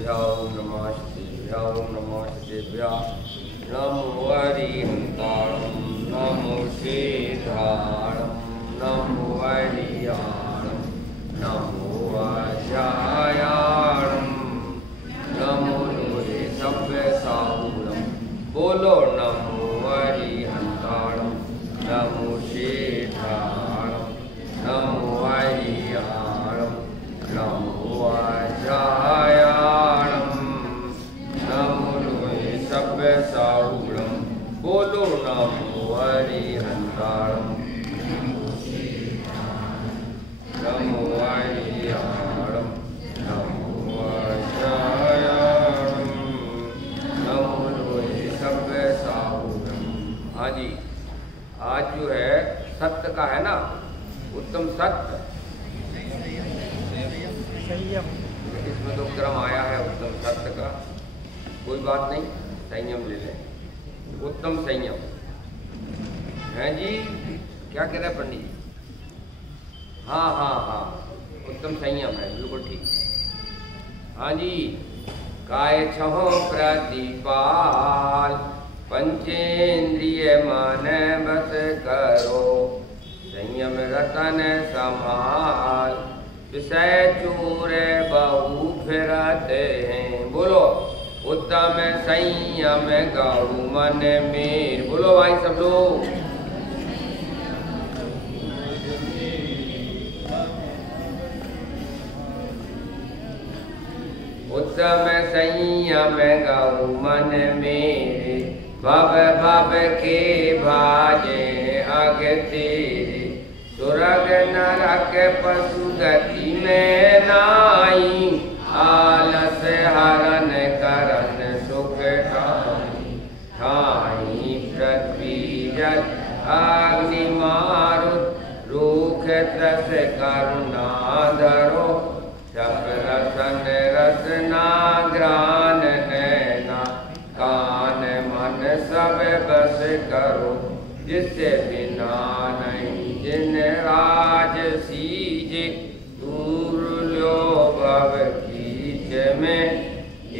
ओम नमः नमो हरिहंताणं नमो श्रीधारणं नमो हरियाणं नमो अजायाणं नमो लोहे सभ्य साहूणं बोलो नमो हरिहंताणं नमो श्रीधारणं नमो हरियाणं नमो अजायाणं नमो लोहे सभ्य साहूणं बोलो नमो हरिहंताणं नमो हरियाणं नमो अजायाणं नमो लोहे सभ्य साहूणं। हाँ जी, आज जो है सत्य का है ना, उत्तम सत्य, इसमें तो क्रम आया है उत्तम सत्य का, कोई बात नहीं, संयम ले लें। उत्तम संयम है जी, क्या कह रहे हैं पंडित जी? हाँ हाँ हाँ, उत्तम संयम है, बिल्कुल ठीक। हाँ जी, काय छहो प्रतिपाल पंचेंद्रिय मन बस करो संयम रतन संभाल विषय चूर बहु फिरते हैं। बोलो उत्तम संयम गौ मन में, बोलो भाई सब लोग। उत्तम संयम गौ मन मेरे भव भव के भाजे अगते सुरग नरक पशु गति में नाई आलस हरण करन सुख ठाई पृथ्वी जल अग्नि मारुत रूख त्रस करुणा धरो जप रसन रसना ग्रान नैना कान मन सब बस करो जिससे बिना नहीं जिन राज सीजे दूर लो भव कीच में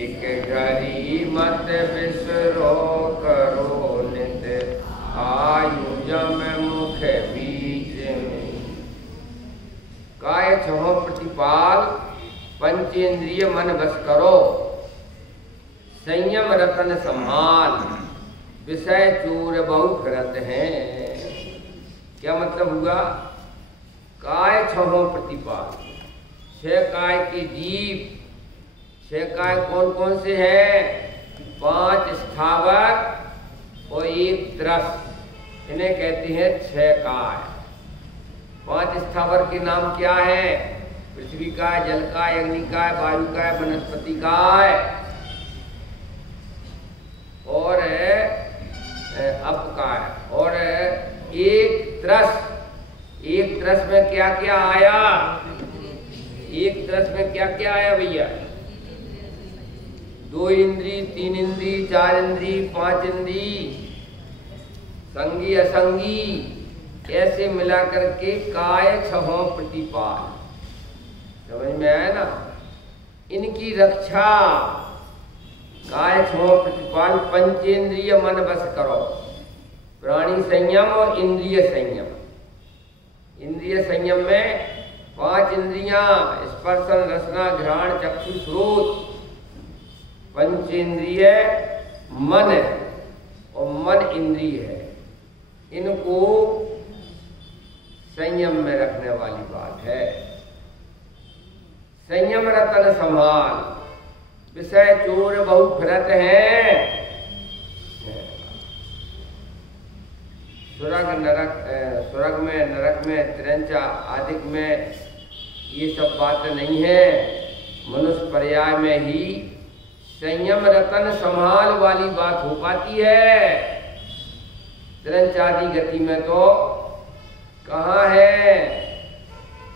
एक घड़ी मत बिसरो करो नित आयु जम मुख बीच में। काय छहो प्रतिपाल पंचेंद्रिय मन बस करो संयम रतन संभाल विषय चूर बहु फिरत हैं। क्या मतलब हुआ? काय छहो प्रतिपाल, छह काय के जीव, छह काय कौन कौन से हैं? 5 स्थावर और 1 त्रस, इन्हें कहते हैं छह काय। 5 स्थावर के नाम क्या है? पृथ्वी का, जल का, अग्नि का, वायु का, वनस्पति का और अप का है। और एक त्रस में क्या क्या आया? एक त्रस में क्या क्या आया भैया? 2 इंद्री, 3 इंद्री, 4 इंद्री, 5 इंद्री, संगी असंगी, ऐसे मिला करके काय छहो प्रतिपाल। समझ में आया ना? इनकी रक्षा काय छहो प्रतिपाल पंचेंद्रिय मन बस करो। प्राणी संयम और इंद्रिय संयम। इंद्रिय संयम में 5 इंद्रियां स्पर्शन रसना घ्राण चक्षु श्रोत, पंचेंद्रिय मन है और मन इंद्रिय है। इनको संयम में रखने वाली बात है। संयम रतन संभाल विषय चोर बहु फिरत हैं। स्वर्ग में, नरक में, तिरंचा आदिक में ये सब बात नहीं है। मनुष्य पर्याय में ही संयम रतन संभाल वाली बात हो पाती है। तिरंचादि गति में तो कहाँ है?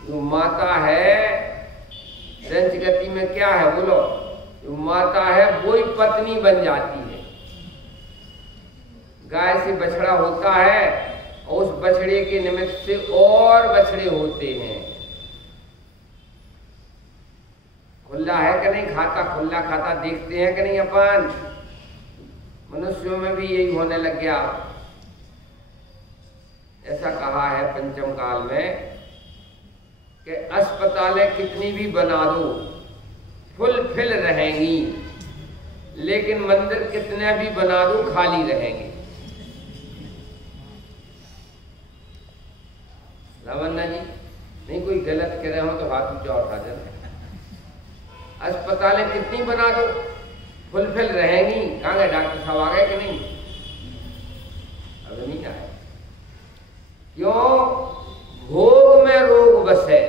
जो माता है तिरंच गति में क्या है बोलो? जो माता है वो ही पत्नी बन जाती है। गाय से बछड़ा होता है और उस बछड़े के निमित्त से और बछड़े होते हैं। खुला है कि नहीं, खाता खुला खाता देखते हैं कि नहीं अपन। मनुष्यों में भी यही होने लग गया। ऐसा कहा है पंचम काल में कि अस्पतालें कितनी भी बना दो फुल रहेंगी, लेकिन मंदिर कितने भी बना दो खाली रहेंगे। रावन्ना जी, नहीं कोई गलत कह रहे हो तो हाथ ऊंचा उठा देना। अस्पतालें कितनी बना दो फुल रहेंगी। कहाँ गए डॉक्टर साहब, आ गए कि नहीं? अब नहीं आए। क्यों? भोग में रोग बसे।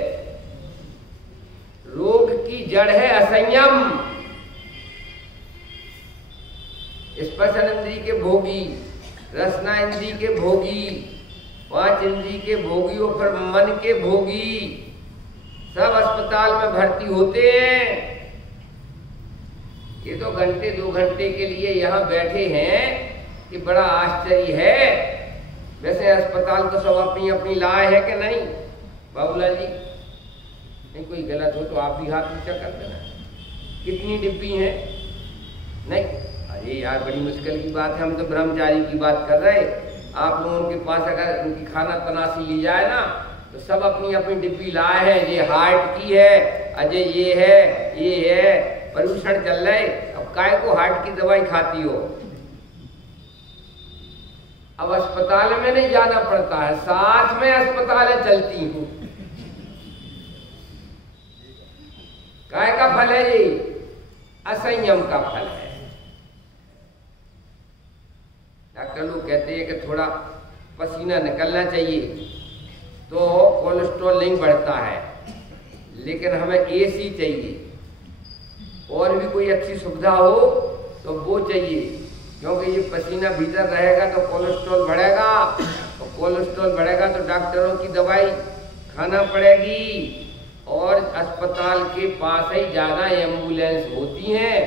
रोग की जड़ है असंयम। स्पर्शन इंद्रिय के भोगी, रसना इंद्रिय के भोगी, 5 इंद्रिय के भोगी और फिर मन के भोगी सब अस्पताल में भर्ती होते हैं। ये तो घंटे 2 घंटे के लिए यहाँ बैठे हैं कि बड़ा आश्चर्य है। वैसे अस्पताल तो सब अपनी अपनी लाए है कि नहीं? बाबूलाल जी, नहीं कोई गलत हो तो आप भी हाथ ऊंचा कर देना। कितनी डिब्बी हैं? नहीं, अरे यार बड़ी मुश्किल की बात है, हम तो ब्रह्मचारी की बात कर रहे। आप लोगों के पास अगर उनकी खाना तनाशी ली जाए ना तो सब अपनी अपनी डिब्बी लाए हैं। ये हार्ट की है, अजय ये है, प्रदूषण चल रहा है। अब काय को हार्ट की दवाई खाती हो? अब अस्पताल में नहीं जाना पड़ता है, साथ में अस्पतालें चलती हैं। काय का फल है ये? असंयम का फल है। डॉक्टर लोग कहते हैं कि थोड़ा पसीना निकलना चाहिए तो कोलेस्ट्रॉल नहीं बढ़ता है, लेकिन हमें एसी चाहिए और भी कोई अच्छी सुविधा हो तो वो चाहिए, क्योंकि ये पसीना भीतर रहेगा तो कोलेस्ट्रॉल बढ़ेगा, और कोलेस्ट्रॉल बढ़ेगा तो डॉक्टरों की दवाई खाना पड़ेगी। और अस्पताल के पास ही ज़्यादा एम्बुलेंस होती हैं।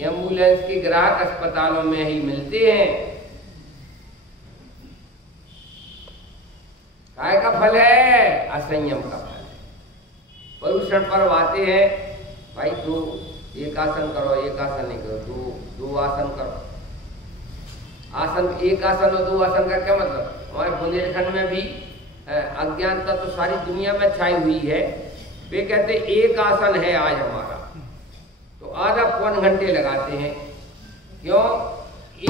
एम्बुलेंस के ग्राहक अस्पतालों में ही मिलते हैं। काय का फल है? असंयम का फल है। प्रदूषण पर्व आते हैं, भाई एक आसन करो, एक आसन नहीं करो, दो आसन करो। आसन, एक आसन और 2 आसन का क्या मतलब? हमारे बुंदेलखंड में भी अज्ञानता तो सारी दुनिया में छाई हुई है। वे कहते एक आसन है आज हमारा, तो आधा पौन घंटे लगाते हैं। क्यों?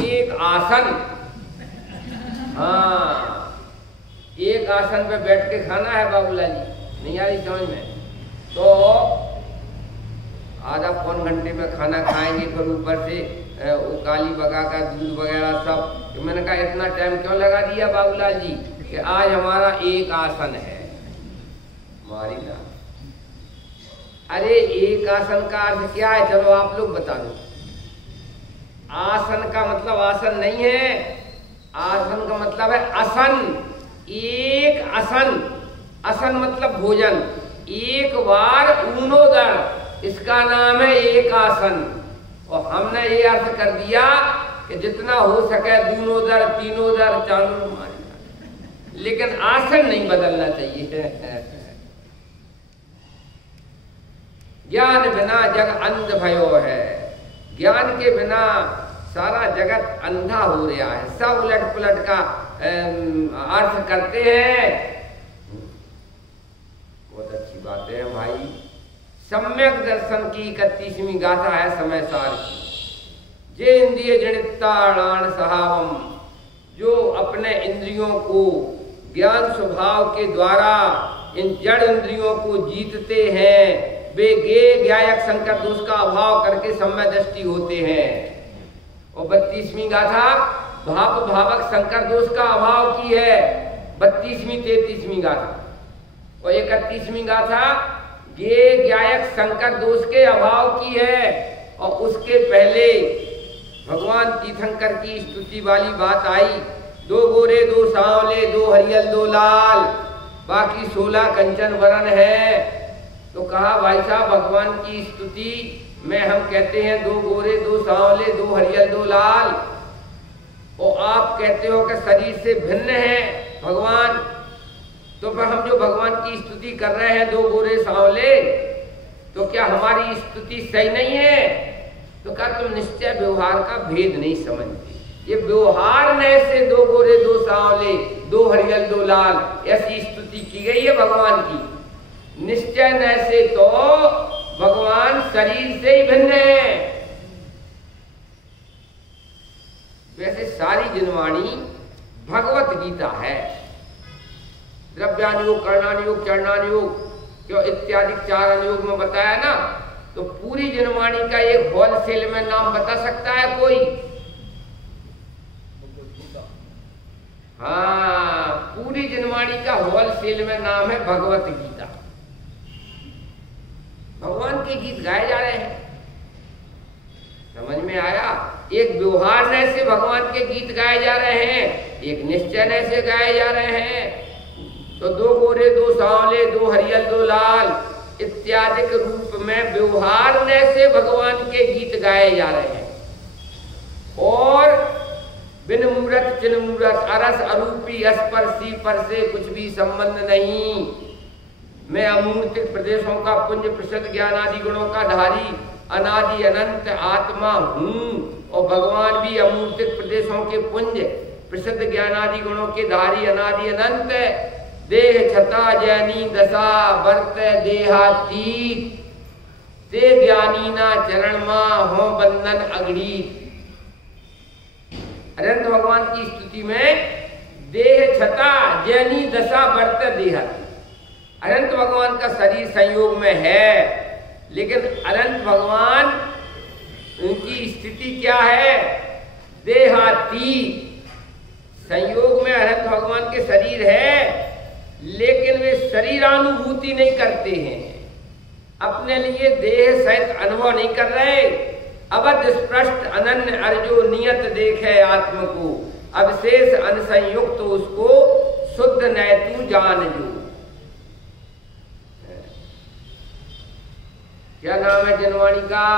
एक आसन, हाँ, एक आसन पे बैठ के खाना है बाबूलाल जी, नहीं आ रही समझ में? तो आधा पौन घंटे में खाना खाएंगे, फिर ऊपर से काली बगा का दूध वगैरह सब। तो मैंने कहा इतना टाइम क्यों लगा दिया बाबूलाल जी कि आज हमारा एक आसन है। मारी ना, अरे एक आसन का अर्थ क्या है? चलो आप लोग बता दो। आसन का मतलब आसन नहीं है, आसन का मतलब है असन। एक असन, असन मतलब भोजन, एक बार ऊनोदर, इसका नाम है एक आसन। और हमने ये अर्थ कर दिया कि जितना हो सके दूनोदर, तीनोदर, चारों मार, लेकिन आसन नहीं बदलना चाहिए। ज्ञान बिना जग अंध भयो है। ज्ञान के बिना सारा जगत अंधा हो रहा है। सब उलट पुलट का अर्थ करते हैं। बहुत अच्छी बात है भाई। सम्यक दर्शन की 31वीं गाथा है समय सार की। जे इंद्रिय जड़िताण सहावम, जो अपने इंद्रियों को ज्ञान स्वभाव के द्वारा इन जड़ इंद्रियों को जीतते हैं, वे गे ज्ञायक संकर दोष का अभाव करके सम्य दृष्टि होते हैं। और 32वीं गाथा भाव भावक संकर दोष का अभाव की है। 32वीं 33वीं गाथा और 31वीं गाथा गे ज्ञायक संकर दोष के अभाव की है। और उसके पहले भगवान तीर्थंकर की स्तुति वाली बात आई, 2 गोरे 2 सांवले 2 हरियल 2 लाल, बाकी 16 कंचन वरण है। तो कहा भाई साहब भगवान की स्तुति में हम कहते हैं 2 गोरे 2 सांवले 2 हरियल 2 लाल, और आप कहते हो कि शरीर से भिन्न है भगवान। तो फिर हम जो भगवान की स्तुति कर रहे हैं 2 गोरे सांवले, तो क्या हमारी स्तुति सही नहीं है? तो कहा तुम निश्चय व्यवहार का भेद नहीं समझते। ये व्यवहार न से दो गोरे दो सांवले दो हरियल दो लाल, ऐसी स्तुति की गई है भगवान की। निश्चय न से तो भगवान शरीर से ही भिन्न है। वैसे सारी जिनवाणी भगवत गीता है। द्रव्यानुयोग, कर्णानुयोग, चरणानुयोग क्यों इत्यादि 4 अनुयोग में बताया ना, तो पूरी जिनवाणी का एक होलसेल में नाम बता सकता है कोई? हाँ, पूरी जिनवाणी का होलसेल में नाम है भगवत गीता। भगवान के गीत गाए जा रहे हैं, समझ में आया? एक व्यवहार नय से भगवान के गीत गाए जा रहे हैं, एक निश्चय नय से गाए जा रहे हैं। तो दो गोरे दो सांवले दो हरियल दो लाल इत्यादि के रूप में व्यवहार नय से भगवान के गीत गाए जा रहे हैं। और बिन मूरत चिन मूरत अरस अरूपी स्पर्शी पर से कुछ भी संबंध नहीं। मैं अमूर्तिक प्रदेशों का पुंज प्रसिद्ध ज्ञान आदि गुणों का धारी अनादि अनंत आत्मा हूँ। और भगवान भी अमूर्तिक प्रदेशों के पुंज प्रसिद्ध ज्ञान आदि गुणों के धारी अनादि अनंत देह छता जैनी दशा वर्त देहातीत ते ज्ञानी ना चरण मां हो बंधन अगणित। अनंत भगवान की स्तुति में देह छता जैनी दशा वर्त देहातीत, अनंत भगवान का शरीर संयोग में है, लेकिन अनंत भगवान उनकी स्थिति क्या है? देहातीत। संयोग में अनंत भगवान के शरीर है, लेकिन वे शरीरानुभूति नहीं करते हैं, अपने लिए देह सहित अनुभव नहीं कर रहे। अवध स्पष्ट अनन्य अर्जो नियत देखे आत्म को, अवशेष अनसंयुक्त तो उसको शुद्ध नैतु जान जो। क्या नाम है जिनवाणी का?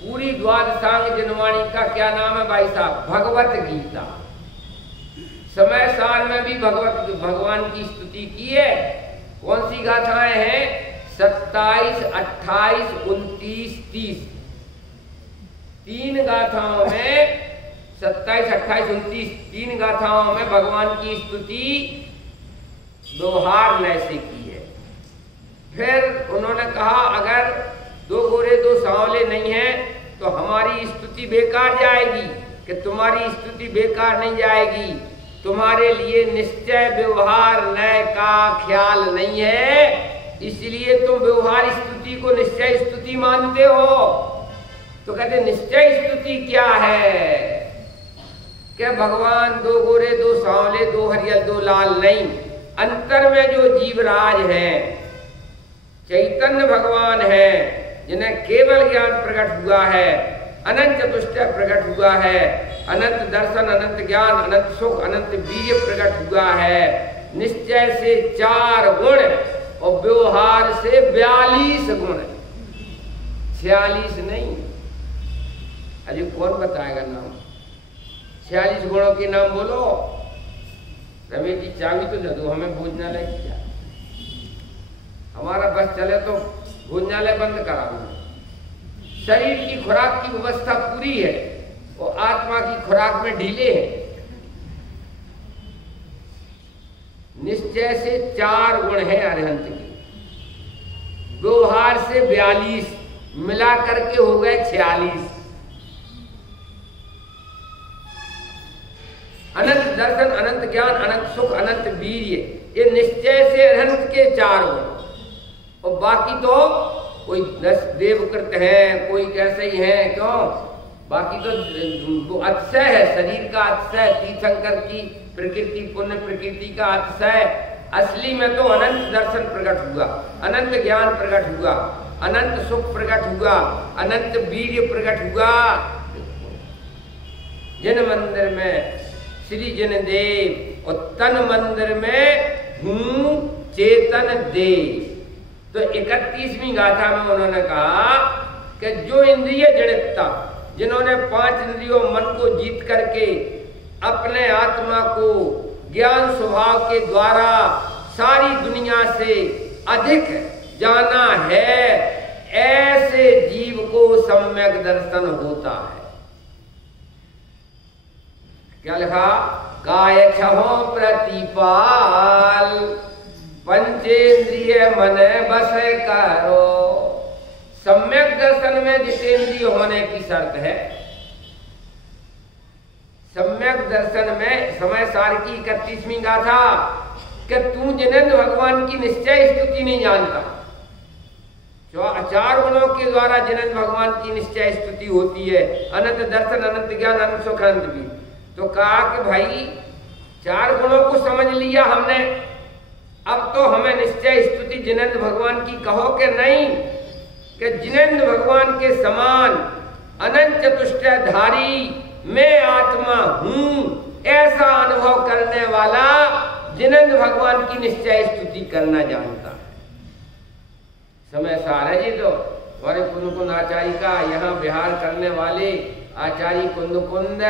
पूरी द्वादशांग जिनवाणी का क्या नाम है भाई साहब? भगवत गीता। समय सार में भी भगवान की स्तुति की है। कौन सी गाथाएं हैं? 27, 28, 29, 30। 3 गाथाओं में 27, 28, 29 3 गाथाओं में भगवान की स्तुति व्यवहार नय से की है। फिर उन्होंने कहा अगर दो गोरे दो सांवले नहीं है तो हमारी स्तुति बेकार जाएगी। कि तुम्हारी स्तुति बेकार नहीं जाएगी, तुम्हारे लिए निश्चय व्यवहार नय का ख्याल नहीं है, इसलिए तुम व्यवहार स्तुति को निश्चय स्तुति मानते हो। तो कहते निश्चय स्तुति क्या है? क्या भगवान दो गोरे दो सांवले दो हरियल दो लाल नहीं, अंतर में जो जीवराज है, चैतन्य भगवान है, जिन्हें केवल ज्ञान प्रकट हुआ है, अनंत चतुष्टय प्रकट हुआ है, अनंत दर्शन अनंत ज्ञान अनंत सुख अनंत वीर्य प्रकट हुआ है। निश्चय से 4 गुण और व्यवहार से 42 गुण, 46 नहीं। अरे कौन बताएगा नाम? 46 गुणों के नाम बोलो। रमेश जी चाबी तो दे दो हमें भोजनालय की। हमारा बस चले तो भोजनालय बंद करा दो। शरीर की खुराक की व्यवस्था पूरी है और आत्मा की खुराक में ढीले है। निश्चय से 4 गुण है अरिहंत की, व्यवहार से 42, मिला करके हो गए 46। अनंत दर्शन अनंत ज्ञान अनंत सुख अनंत वीर्य, ये निश्चय से अरिहंत के 4 गुण। और बाकी तो कोई 10 देवकृत है, कोई कैसे ही है, क्यों? बाकी तो अतिशय है, शरीर का अतिशय, तीर्थंकर की प्रकृति पुण्य प्रकृति का अतिशय। असली में तो अनंत दर्शन प्रकट हुआ, अनंत ज्ञान प्रकट हुआ, अनंत सुख प्रकट हुआ, अनंत वीर्य प्रकट हुआ। जिन मंदिर में श्री जिन देव और तन मंदिर में हूँ चेतन देव। तो 31वीं गाथा में उन्होंने कहा कि जो इंद्रिय जड़ितता, जिन्होंने 5 इंद्रियों मन को जीत करके अपने आत्मा को ज्ञान स्वभाव के द्वारा सारी दुनिया से अधिक जाना है, ऐसे जीव को सम्यक दर्शन होता है। क्या लिखा? काय छहो प्रतिपाल, पंचेंद्रिय मन बस करो। सम्यक दर्शन में जितेंद्रिय होने की शर्त है। सम्यक दर्शन में समय सार की 31वीं गाथा कि तू जिनेंद्र भगवान की निश्चय स्तुति नहीं जानता। चार गुणों के द्वारा जिनेंद्र भगवान की निश्चय स्तुति होती है, अनंत दर्शन, अनंत ज्ञान, अनंत सुख, अनंत भी। तो कहा कि भाई चार गुणों को समझ लिया हमने, अब तो हमें निश्चय स्तुति जिनेंद्र भगवान की कहो कि नहीं, कि जिनेंद्र भगवान के समान अनंत चतुष्टयधारी मैं आत्मा हूं, ऐसा अनुभव करने वाला जिनेंद्र भगवान की निश्चय स्तुति करना जानता है। समय सार है जी। तो हमारे कुंद कुंद आचार्य का यहाँ विहार करने वाले आचार्य कुंद कुंद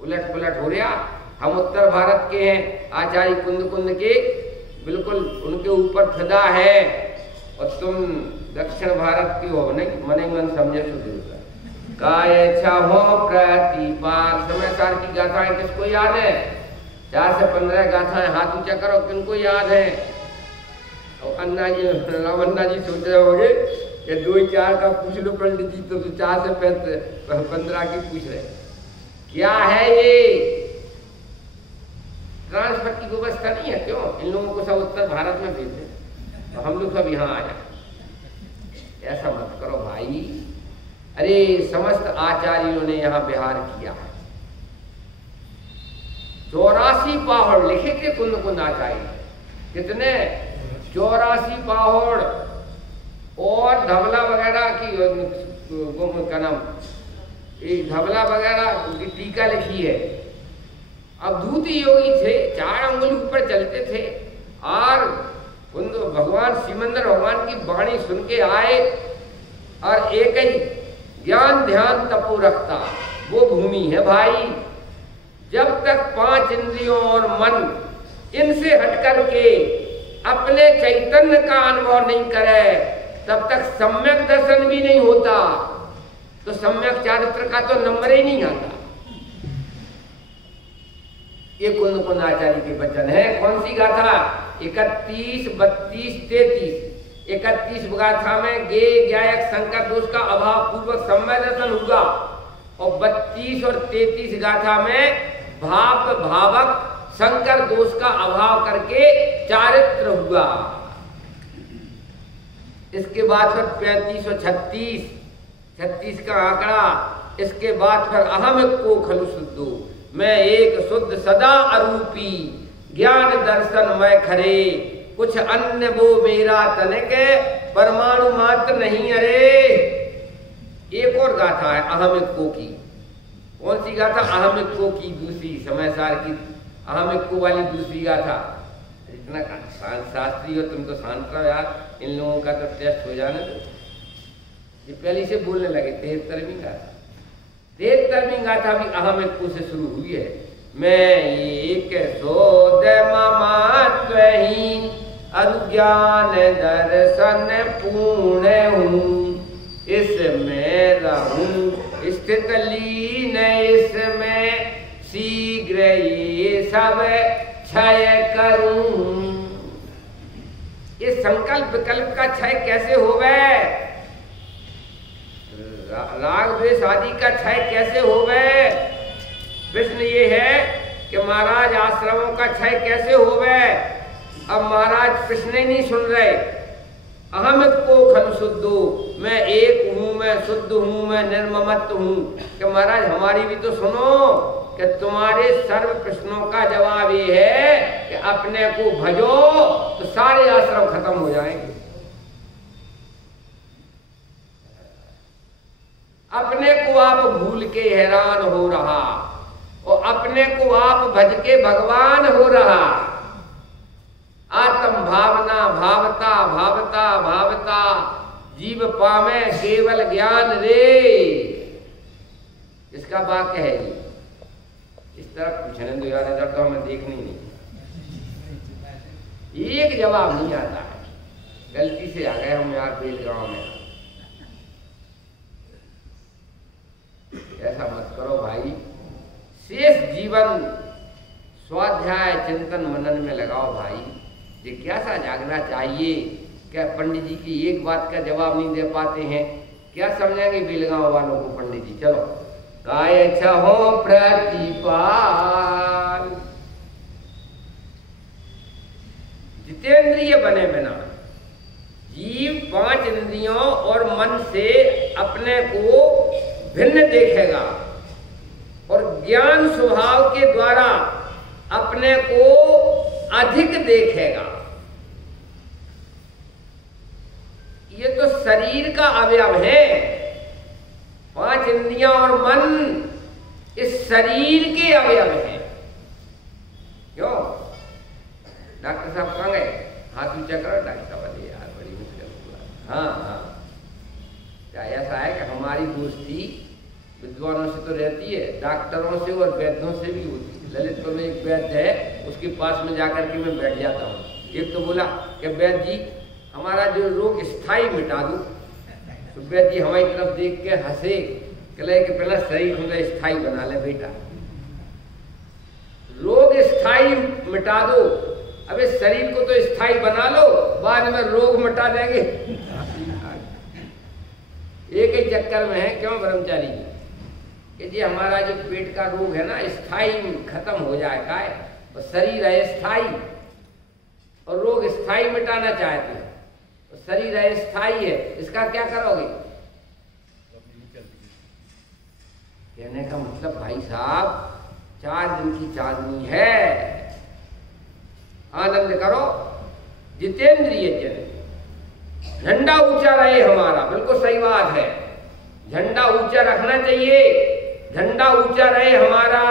उलट पुलट हो रहा। हम उत्तर भारत के हैं, आचार्य कुंद कुंद के बिल्कुल उनके ऊपर फिदा है, और तुम दक्षिण भारत की हो नहीं, मने मन समझे सुधीर। काय छहो प्रतिपाल, समय सार की गाथाएं किसको याद है? 4 से 15 गाथाएं, हाथ ऊंचा करो, किनको याद है? और अन्ना जी, राम अन्ना जी सोच रहे होंगे कि 2-4 का पूछ लो पंडित जी, तो 4 से 15 की पूछ रहे। क्या है ये? ट्रांसफर की व्यवस्था नहीं है क्यों? इन लोगों को सब उत्तर भारत में भेज दें, तो हम लोग सब यहाँ आ जाए। ऐसा मत करो भाई। अरे समस्त आचार्यों ने यहाँ विहार किया है। 84 पाहोड़ लिखे थे कुंद कुंद आचार्य। कितने? 84 पाहोड़। और धवला वगैरह की का नाम, धवला वगैरह की टीका लिखी है। अवधूत योगी थे, 4 अंगुल ऊपर चलते थे, और भगवान सिमंदर भगवान की वाणी सुन के आए, और एक ही ज्ञान ध्यान तपो रखता वो भूमि है भाई। जब तक 5 इंद्रियों और मन इनसे हट करके अपने चैतन्य का अनुभव नहीं करे, तब तक सम्यक दर्शन भी नहीं होता। तो सम्यक चारित्र का तो नंबर ही नहीं आता। ये कुंद कुंद आचार्य के वचन है। कौन सी गाथा? 31, 32, 33। 31 गाथा में गे ज्ञायक संकर दोष का अभाव पूर्वक सम्यक दर्शन होगा, और 32 और 33 गाथा में भाव भावक संकर दोष का अभाव करके चारित्र हुआ। इसके बाद फिर 35 और 36 का आंकड़ा। इसके बाद फिर अहम को खलु शुद्धो, मैं एक शुद्ध सदा अरूपी, ज्ञान दर्शन मैं खरे, कुछ अन्य वो मेरा तनिक परमाणु मात्र नहीं। अरे एक और गाथा है अहम को की। कौन सी गाथा? अहम को की दूसरी, समय सार की अहम को वाली दूसरी गाथा। इतना शास्त्री हो तुम तो शांत रहो यार, इन लोगों का तो टेस्ट हो जाने दो। ये पहले से बोलने लगे। 73वीं गाथा, 73वीं गाथा भी अहम को से शुरू हुई है। मैं एक शोध ममात्वहीन अज्ञान दर्शन पूर्ण हूँ, इसमें रहूं स्थित लीन, इसमें शीघ्र ये सब क्षय करूं। ये संकल्प विकल्प का क्षय कैसे होवे? राग द्वेष आदि का क्षय कैसे होवे? प्रश्न ये है कि महाराज आश्रमों का क्षय कैसे होवे? अब महाराज प्रश्न ही नहीं सुन रहे। अहम को खल शुद्धो, मैं एक हूं, मैं शुद्ध हूं, मैं निर्ममत्व हूं। कि महाराज हमारी भी तो सुनो, कि तुम्हारे सर्व प्रश्नों का जवाब ये है कि अपने को भजो तो सारे आश्रम खत्म हो जाएंगे। अपने को आप भूल के हैरान हो रहा, और अपने को आप भज के भगवान हो रहा। आत्म भावना भावता भावता भावता जीव पावे केवल ज्ञान रे। इसका वाक्य है जी। इस तरफ पूछने दो यार, इधर तो हमें देखनी नहीं। एक जवाब नहीं आता है। गलती से आ गए हम यार बेलगांव में। ऐसा मत करो भाई, शेष जीवन स्वाध्याय चिंतन मनन में लगाओ भाई। जिज्ञासा जागना चाहिए। क्या पंडित जी की एक बात का जवाब नहीं दे पाते हैं? क्या समझेंगे बेलगांव वालों को पंडित जी? चलो, काय छहो प्रतिपाल, जितेंद्रिय बने बिना जीव 5 इंद्रियों और मन से अपने को भिन्न देखेगा और ज्ञान स्वभाव के द्वारा अपने को अधिक देखेगा। ये तो शरीर का अवयव है। 5 इंद्रियां और मन इस शरीर के अवयव हैं। क्यों? डॉक्टर साहब कहाँ गए? हाथ ऊंचा करो। डॉक्टर साहब अरे यार बड़ी मुश्किल। हाँ, क्या ऐसा है कि हमारी दोस्ती विद्वानों से तो रहती है, डॉक्टरों से और वैद्यों से भी होती है। ललितपुर में एक वैद्य है, उसके पास में जाकर के मैं बैठ जाता हूँ। एक तो बोला कि वैद्य जी हमारा जो रोग स्थायी मिटा दो। तो वैद्य जी हमारी तरफ देख के हंसे, कहले कि पहले शरीर खुदा स्थायी बना ले बेटा, रोग स्थायी मिटा दो। अबे शरीर को तो स्थायी बना लो, बाद में रोग मिटा देंगे। एक ही चक्कर में है। क्यों ब्रह्मचारी जी? कि जी हमारा जो पेट का रोग है ना स्थायी खत्म हो जाएगा, और शरीर है स्थायी और रोग स्थायी मिटाना चाहते हैं, और शरीर है स्थायी है, इसका क्या करोगे? कहने का मतलब भाई साहब 4 दिन की चांदनी है, आनंद करो। जितेंद्रिय जन, झंडा ऊंचा रहे हमारा। बिल्कुल सही बात है, झंडा ऊंचा रखना चाहिए। झंडा ऊंचा रहे हमारा,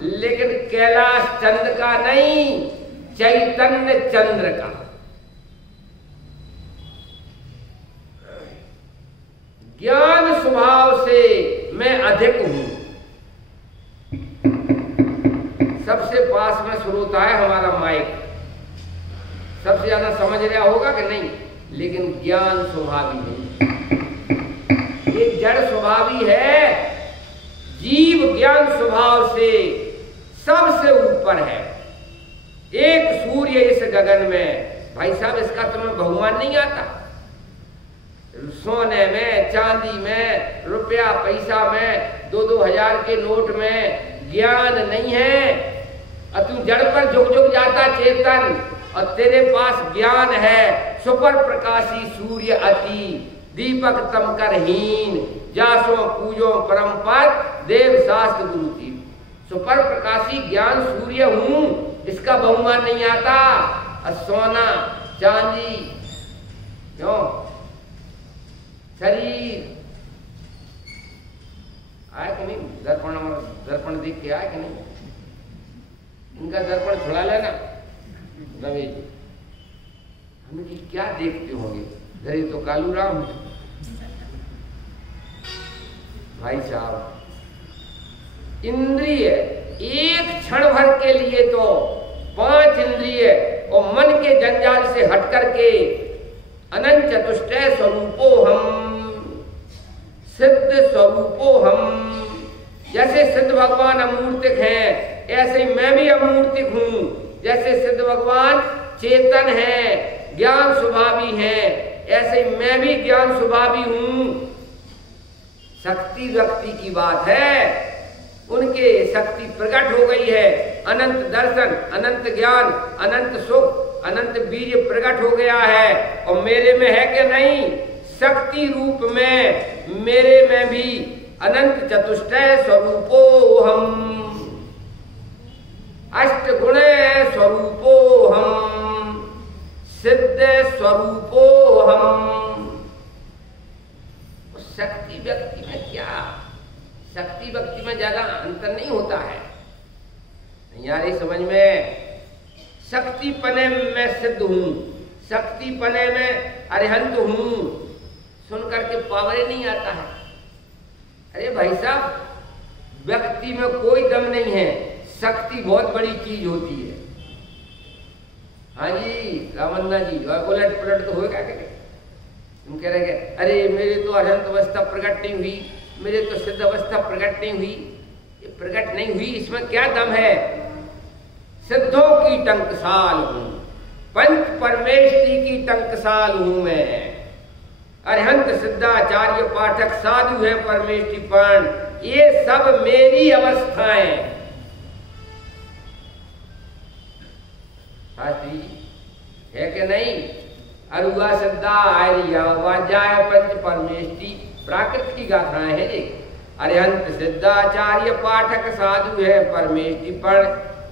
लेकिन कैलाश चंद्र का नहीं, चैतन्य चंद्र का। ज्ञान स्वभाव से मैं अधिक हूं। सबसे पास में श्रोता है हमारा माइक, सबसे ज्यादा समझ रहा होगा कि नहीं, लेकिन ज्ञान स्वभावी नहीं। ये जड़ स्वभावी है। जीव ज्ञान स्वभाव से सबसे ऊपर है। एक सूर्य इस गगन में, भाई साहब इसका तुम्हें बहुमान नहीं आता? सोने में, चांदी में, रुपया पैसा में, 2-2 हजार के नोट में ज्ञान नहीं है। और तू जड़ पर झुक झुक जाता चेतन, और तेरे पास ज्ञान है। सुपर प्रकाशी सूर्य अति दीपक तम करहीन, जासो पूजो परम पद देव शास्त्र गुरु की। सुपर प्रकाशी ज्ञान सूर्य हूं, इसका बहुमान नहीं आता। और सोना चांदी, क्यों शरीर आए कि नहीं? दर्पण देख के आए कि नहीं? इनका दर्पण छुड़ा लेना रमेश जी। हम क्या देखते होंगे? जरे तो कालू राम है भाई साहब। इंद्रिय एक क्षण भर के लिए तो 5 इंद्रिय और मन के जंजाल से हट करके अनंत चतुष्टय स्वरूपो हम, सिद्ध स्वरूपो हम। जैसे सिद्ध भगवान अमूर्तिक हैं, ऐसे मैं भी अमूर्तिक हूं। जैसे सिद्ध भगवान चेतन है, ज्ञान स्वभावी है, ऐसे मैं भी ज्ञान स्वभावी हूं। शक्ति व्यक्ति की बात है, उनके शक्ति प्रकट हो गई है। अनंत दर्शन, अनंत ज्ञान, अनंत सुख, अनंत वीर्य प्रकट हो गया है। और मेरे में है कि नहीं? शक्ति रूप में मेरे में भी अनंत चतुष्टय स्वरूपो हम, अष्ट गुण स्वरूपो हम, सिद्ध स्वरूपो हम। शक्ति व्यक्ति में क्या? शक्ति व्यक्ति में ज्यादा अंतर नहीं होता है। नहीं आ रही समझ में? शक्ति पने में सिद्ध हूं, शक्ति पने में अरिहंत हूं, सुन करके पावर नहीं आता है। अरे भाई साहब, व्यक्ति में कोई दम नहीं है, शक्ति बहुत बड़ी चीज होती है। हाँ जी रामन्ना जी, और उलट पुलट तो होगा क्या? तुम कह रहे अरे मेरे तो अनंत अवस्था प्रकट नहीं हुई, मेरे तो सिद्ध अवस्था प्रकट नहीं हुई। ये प्रकट नहीं हुई, इसमें क्या दम है? सिद्धों की टंकसाल हूं, पंच परमेष्टि की टंकसाल हूं मैं। अरहंत सिद्धाचार्य पाठक साधु है परमेष्टिपण, ये सब मेरी अवस्थाएं। शास्त्री है कि नहीं? अरुआ सिद्धा आर्या वाजाय पंच परमेष्टि, प्राकृत की गाथाएं हैं ये। अरहंत सिद्धाचार्य पाठक साधु है परमेष्टिपण,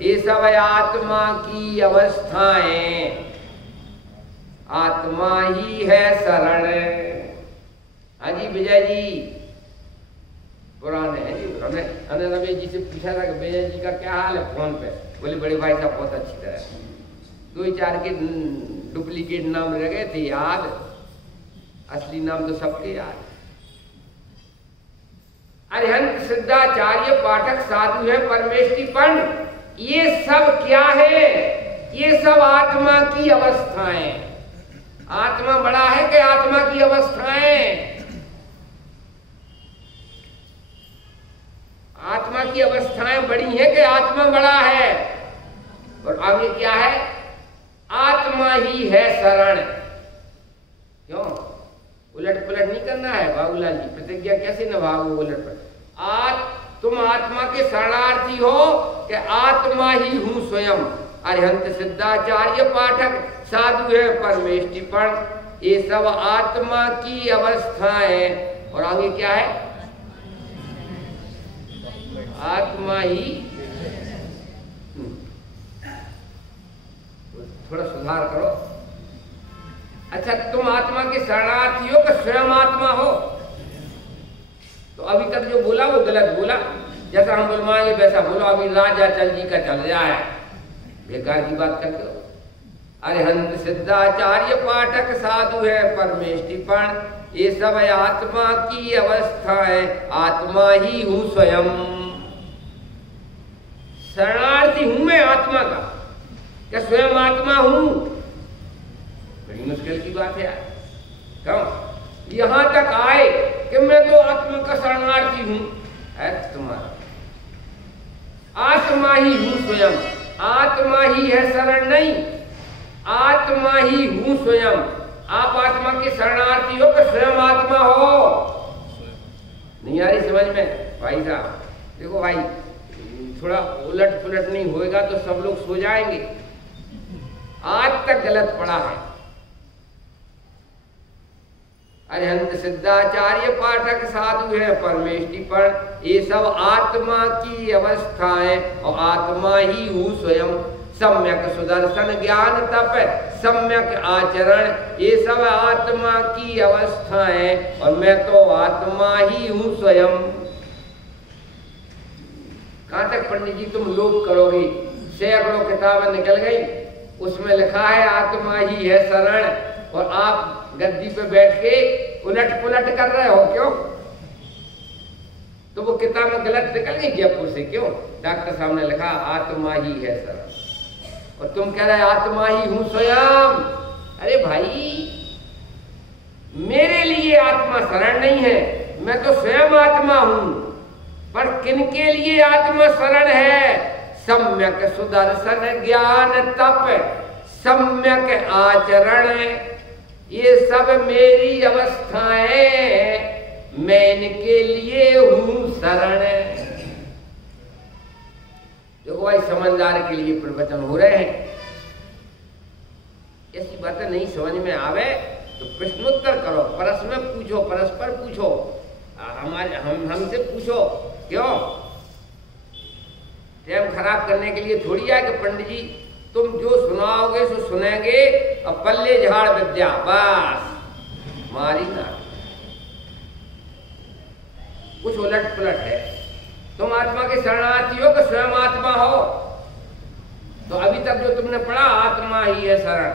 ये सब आत्मा की अवस्थाएं। आत्मा ही है शरण। हाँ जी विजय जी, पुराने हैं जी, पुराने। हमने रमेश जी से पूछा था कि विजय जी का क्या हाल है फोन पे, बोले बड़े भाई साहब बहुत अच्छी तरह। 2-4 के डुप्लीकेट नाम रह गए थे याद, असली नाम तो सबके याद। अरहंत सिद्धाचार्य पाठक साधु है परमेष्टिपण, ये सब क्या है? ये सब आत्मा की अवस्थाएं। आत्मा बड़ा है कि आत्मा की अवस्थाएं? आत्मा की अवस्थाएं बड़ी हैं कि आत्मा बड़ा है? और आगे क्या है? आत्मा ही है शरण। क्यों उलट पुलट नहीं करना है बाबूलाल जी? प्रतिज्ञा कैसे निभाओगे उलट पुलट? तुम आत्मा के शरणार्थी हो कि आत्मा ही हूं स्वयं। अरहंत सिद्धाचार्य पाठक साधु है परमेष्टिपण, ये सब आत्मा की अवस्थाएं। और आगे क्या है? आत्मा ही। थोड़ा सुधार करो। अच्छा तुम आत्मा के शरणार्थी हो कि स्वयं आत्मा हो? तो अभी तक जो बोला वो गलत बोला, जैसा हम बोलवाएंगे वैसा बोलो। अभी राजा चल जी का चल रहा है, बेकार की बात करते हो। अरहंत सिद्धाचार्य पाठक साधु है परमेष्टिपण, ये सब आत्मा की अवस्था है। आत्मा ही हूं स्वयं। शरणार्थी हूं मैं आत्मा का, क्या स्वयं आत्मा हूं? बड़ी मुश्किल की बात है यार। क्यों यहां तक आए कि मैं तो आत्मा का शरणार्थी हूं? है तुम्हारा आत्मा ही हूं स्वयं। आत्मा ही है शरण नहीं, आत्मा ही हूं स्वयं। आप आत्मा के शरणार्थी हो कि स्वयं आत्मा हो? नहीं आ रही समझ में भाई साहब? देखो भाई थोड़ा उलट पुलट नहीं होएगा तो सब लोग सो जाएंगे। आज तक गलत पड़ा है। अरहंत सिद्धाचार्य पाठक साधु है परमेष्टिपण, ये सब आत्मा की अवस्थाएं और आत्मा ही हूं स्वयं। सम्यक सुदर्शन ज्ञान तप सम्यक आचरण, ये सब आत्मा की अवस्थाएं और मैं तो आत्मा ही हूं स्वयं। कहां तक पंडित जी तुम लोग करोगे? सैकड़ों किताबें निकल गई, उसमें लिखा है आत्मा ही है शरण, और आप गद्दी पे बैठ के उलट पुलट कर रहे हो। क्यों? तो वो किताब में गलत निकल गई जयपुर से। क्यों? डॉक्टर साहब ने लिखा आत्मा ही है शरण, और तुम कह रहे आत्मा ही हूं स्वयं। अरे भाई मेरे लिए आत्मा शरण नहीं है, मैं तो स्वयं आत्मा हूं। पर किनके लिए आत्मा शरण है? सम्यक सुदर्शन ज्ञान तप सम्यक आचरण, ये सब मेरी अवस्थाएं, मैं इनके लिए हूं शरण। देखो भाई समझदार के लिए प्रवचन हो रहे हैं। ऐसी बातें नहीं समझ में आवे तो प्रश्नोत्तर करो, परस्पर पूछो, परस्पर पूछो, हमसे पूछो। क्यों? टाइम खराब करने के लिए थोड़ी है कि पंडित जी तुम जो सुनाओगे सो सुनेंगे और पल्ले झाड़ विद्या, बस मारी ना। कुछ उलट पुलट है। तुम आत्मा के शरणार्थी हो कि स्वयं आत्मा हो? तो अभी तक जो तुमने पढ़ा आत्मा ही है शरण,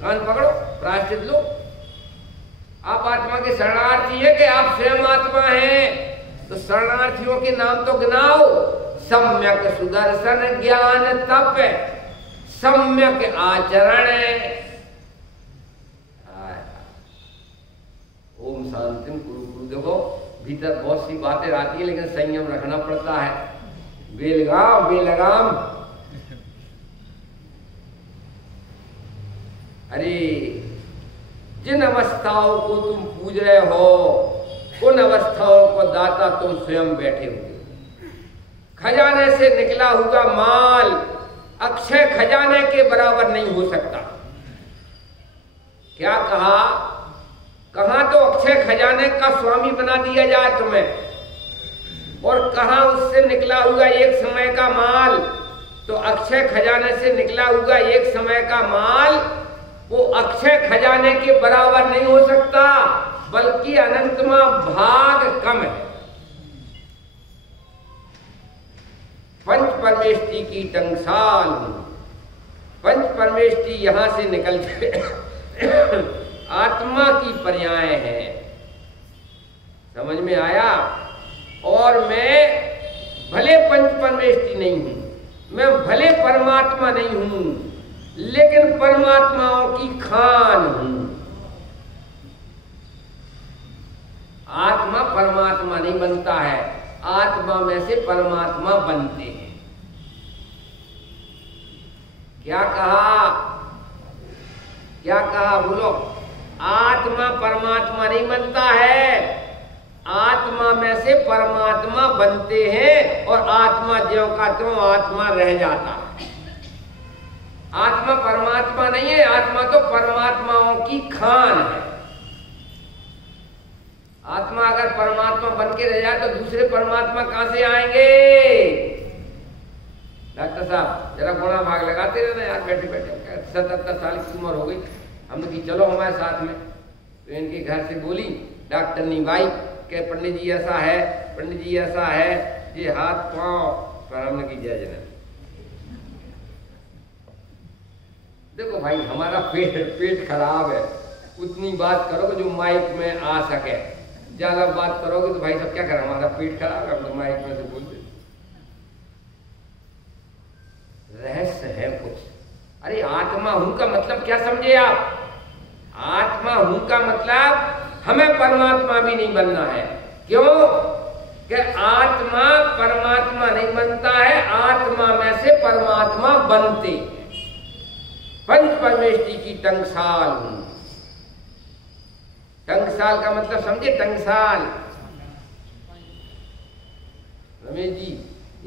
कान पकड़ो, प्रायश्चित लो। आप आत्मा के शरणार्थी है कि आप स्वयं आत्मा हैं? तो शरणार्थियों के नाम तो गिनाओ। सम्यक सुदर्शन ज्ञान तप सम्यक आचरण। ओम शांति कुरु कुरु। देखो भीतर बहुत सी बातें आती है लेकिन संयम रखना पड़ता है। बेलगाम बेलगाम। अरे जिन अवस्थाओं को तुम पूज रहे हो उन अवस्थाओं को दाता तुम स्वयं बैठे हुए। खजाने से निकला हुआ माल अक्षय खजाने के बराबर नहीं हो सकता। क्या कहा? कहां तो अक्षय खजाने का स्वामी बना दिया जाए तुम्हें, और कहां उससे निकला हुआ एक समय का माल। तो अक्षय खजाने से निकला हुआ एक समय का माल वो अक्षय खजाने के बराबर नहीं हो सकता, बल्कि अनंतमा भाग कम है। पंच परमेष्टि की टंकसाल हूं। पंच परमेष्टि यहां से निकल के आत्मा की पर्याय है। समझ में आया? और मैं भले पंच परमेष्टि नहीं हूं, मैं भले परमात्मा नहीं हूं, लेकिन परमात्माओं की खान हूं। आत्मा परमात्मा नहीं बनता है, आत्मा में से परमात्मा बनते हैं। क्या कहा? क्या कहा? बोलो। आत्मा परमात्मा नहीं बनता है, आत्मा में से परमात्मा बनते हैं, और आत्मा ज्यों का त्यों आत्मा रह जाता है। आत्मा परमात्मा नहीं है, आत्मा तो परमात्माओं की खान है। आत्मा अगर परमात्मा बन के रह जाए तो दूसरे परमात्मा कहां से आएंगे? डॉक्टर साहब जरा घोड़ा भाग लगाते रहना यार, बैठे बैठे 77 साल की उम्र हो गई। हमने कि चलो हमारे साथ में। तो इनके घर से बोली डॉक्टरनी बाई के पंडित जी ऐसा है, पंडित जी ऐसा है, ये हाथ पांव पर। हमने की जय जन। देखो भाई हमारा पेट खराब है, उतनी बात करोगे जो माइक में आ सके। ज्यादा बात करोगे तो भाई सब क्या करें, हमारा पेट खराब है, हम तो माइक में से बोलते। रहस्य है कुछ। अरे आत्मा हूं का मतलब क्या समझे आप? आत्मा हूं का मतलब हमें परमात्मा भी नहीं बनना है। क्यों? कि आत्मा परमात्मा नहीं बनता है, आत्मा में से परमात्मा बनते। पंच परमेष्टि की टंकसाल हूं। टंकसाल का मतलब समझे? टंकसाल रमेश जी,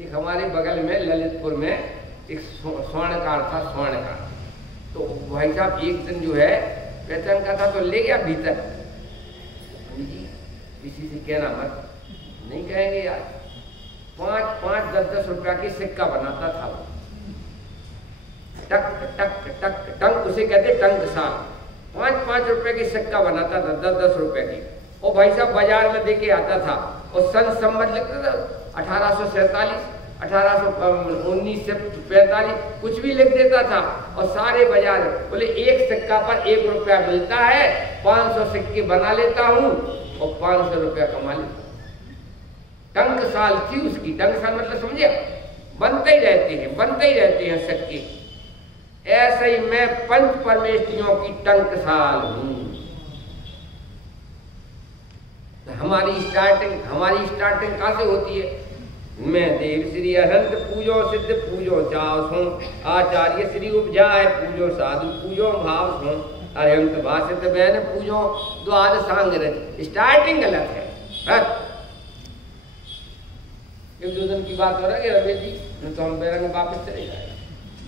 एक हमारे बगल में ललितपुर में एक स्वर्णकार था, स्वर्णकार। तो भाई साहब एक दिन जो है पहचान का था तो ले गया भीतर। किसी से कहना मत, नहीं कहेंगे यार। 5-5, 10-10 रुपया की सिक्का बनाता था वो। टक टक टक टंक, उसे कहते टंकसाल। 5-5 रुपए की सिक्का बनाता था, 10-10 रुपए की। और भाई साहब बाजार में देके आता था, और सन संवत लिखता था 1847, 1819 से 45, कुछ भी लिख देता था। और सारे बाजार बोले एक सिक्का पर 1 रुपया मिलता है, 500 सिक्के बना लेता हूं और 500 रुपया कमा लेता हूं। टंकसाल थी उसकी। टंकसाल मतलब समझे? बनते ही रहते हैं, बनते ही रहते हैं सिक्के। ऐसे ही मैं पंच परमेष्टियों की टंकसाल हूं। हमारी स्टार्टिंग कहां से होती है? मैं देव श्री अनंत पूजो सिद्ध पूजो चाव सुन, आचार्य श्री उपजाए पूजो साधु पूजो भाव सुन, अरहंत भाषित बहन पूजो द्वाद सांग रच। स्टार्टिंग गलत है। एक दो दिन की बात हो रहा है रमेश जी, तो हम बेरंग वापस चले जाए।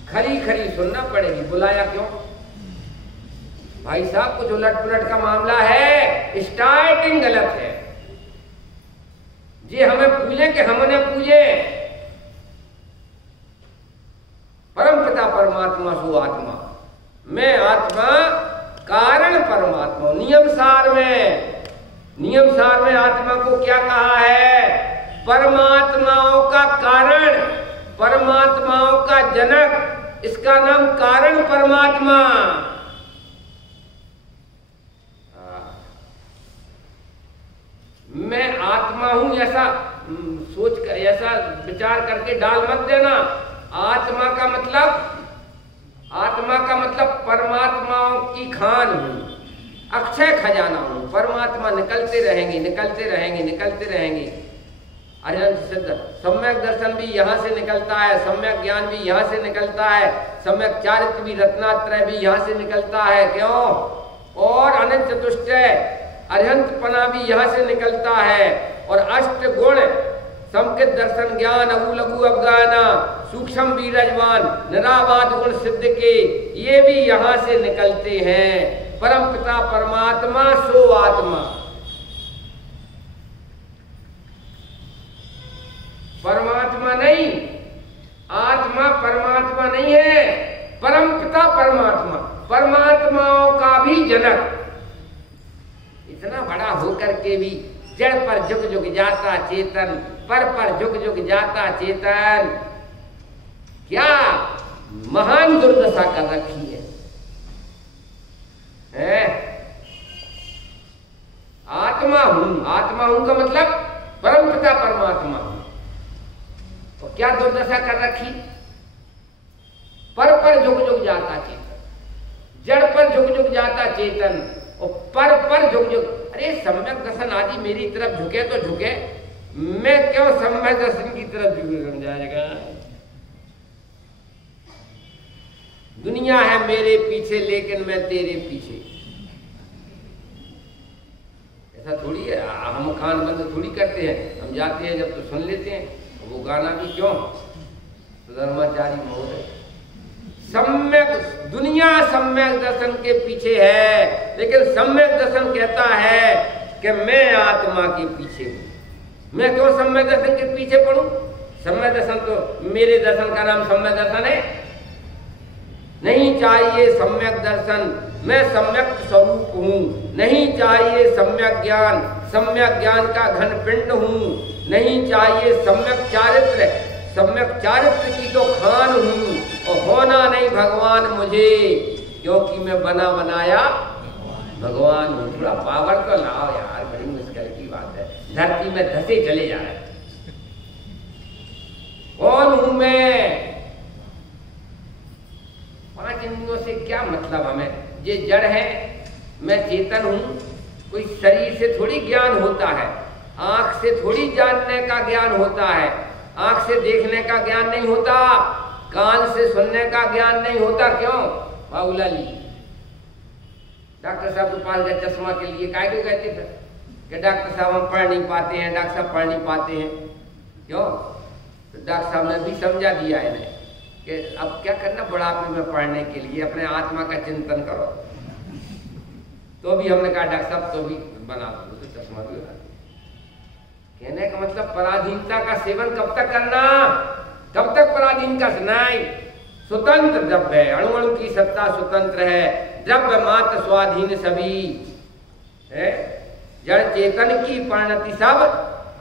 खरी खरी सुनना पड़ेगी। बुलाया क्यों? भाई साहब कुछ उलट पुलट का मामला है, स्टार्टिंग गलत है। जी हमें पूजे कि हमने पूजे परमपिता परमात्मा सु आत्मा। मैं आत्मा कारण परमात्मा। नियम सार में आत्मा को क्या कहा है? परमात्माओं का कारण, परमात्माओं का जनक, इसका नाम कारण परमात्मा। मैं आत्मा हूं ऐसा सोच कर, ऐसा विचार करके डाल मत देना। आत्मा का मतलब आत्मा का मतलब परमात्माओं की खान हूँ, अक्षय खजाना हूँ। परमात्मा निकलते रहेंगे, निकलते रहेंगे, निकलते रहेंगे। अरिहंत सिद्ध सम्यक दर्शन भी यहाँ से निकलता है, सम्यक ज्ञान भी यहाँ से निकलता है, सम्यक चारित्र भी, रत्नात्रय भी यहाँ से निकलता है। क्यों? और अनंत चतुष्टय अरिहंतपना भी यहाँ से निकलता है। और अष्ट गुण समकित दर्शन ज्ञान अगु लघु अवगाना सूक्ष्म बीरजवान निराबाद गुण सिद्ध के ये भी यहाँ से निकलते हैं। परम पिता परमात्मा सो आत्मा, परमात्मा नहीं, आत्मा परमात्मा नहीं है, परम पिता परमात्मा, परमात्माओं का भी जनक। इतना बड़ा होकर के भी जड़ पर झुक झुक जाता चेतन, पर झुक झुक जाता चेतन, क्या महान दुर्दशा कर रखी है? आत्मा हूं, आत्मा हूं का मतलब परम पिता परमात्मा हूं। और क्या दुर्दशा कर रखी? पर झुक झुक जाता चेतन, जड़ पर झुक झुक जाता चेतन, और पर झुक झुक। अरे सम्यक दर्शन आदि मेरी तरफ झुके तो झुके, मैं क्यों सम्यक दर्शन की तरफ झुके? समझाएगा? दुनिया है मेरे पीछे लेकिन मैं तेरे पीछे। ऐसा थोड़ी है, हम कान बंद थोड़ी करते हैं, हम जाते हैं जब तो सुन लेते हैं। वो गाना भी क्यों? धर्माचारी महोदय, सम्यक दुनिया सम्यक दर्शन के पीछे है, लेकिन सम्यक दर्शन कहता है कि मैं आत्मा के पीछे हूं। मैं क्यों सम्यक दर्शन के पीछे पड़ूं? सम्यक दर्शन तो मेरे दर्शन का नाम सम्यक दर्शन है। नहीं चाहिए सम्यक दर्शन, मैं सम्यक स्वरूप हूं। नहीं चाहिए सम्यक ज्ञान, सम्यक ज्ञान का घन पिंड हूं। नहीं चाहिए सम्यक चारित्र, सम्यक चारित्र की तो खान हूं। और होना नहीं भगवान मुझे, क्योंकि मैं बना बनाया भगवान हूं। थोड़ा पावर तो लाओ यार, बड़ी मुश्किल की बात है, धरती में धसे चले जा रहे। कौन हूं मैं? पांच इंद्रियों से क्या मतलब हमें? ये जड़ है, मैं चेतन हूं। कोई शरीर से थोड़ी ज्ञान होता है, आंख से थोड़ी जानने का ज्ञान होता है, आंख से देखने का ज्ञान नहीं होता, कान से सुनने का ज्ञान नहीं होता। क्यों? बाबूलाल जी डॉक्टर साहब के पास गए चश्मा के लिए, काय क्यों कहते थे कि डॉक्टर साहब हम पढ़ नहीं पाते हैं, डॉक्टर साहब पढ़ नहीं पाते हैं। क्यों? तो डॉक्टर साहब ने भी समझा दिया इन्हें कि अब क्या करना, बुढ़ापे में पढ़ने के लिए अपने आत्मा का चिंतन करो। तो भी हमने कहा डॉक्टर साहब तो भी बना दो, तो चश्मा भी बना दो। कहने का मतलब पराधीनता का सेवन कब तक करना? कब तक पराधीन का? नहीं, स्वतंत्र द्रव्य है, अणु अणु की सत्ता स्वतंत्र है, द्रव्य मात्र स्वाधीन सभी है। जड़ चेतन की परिणति सब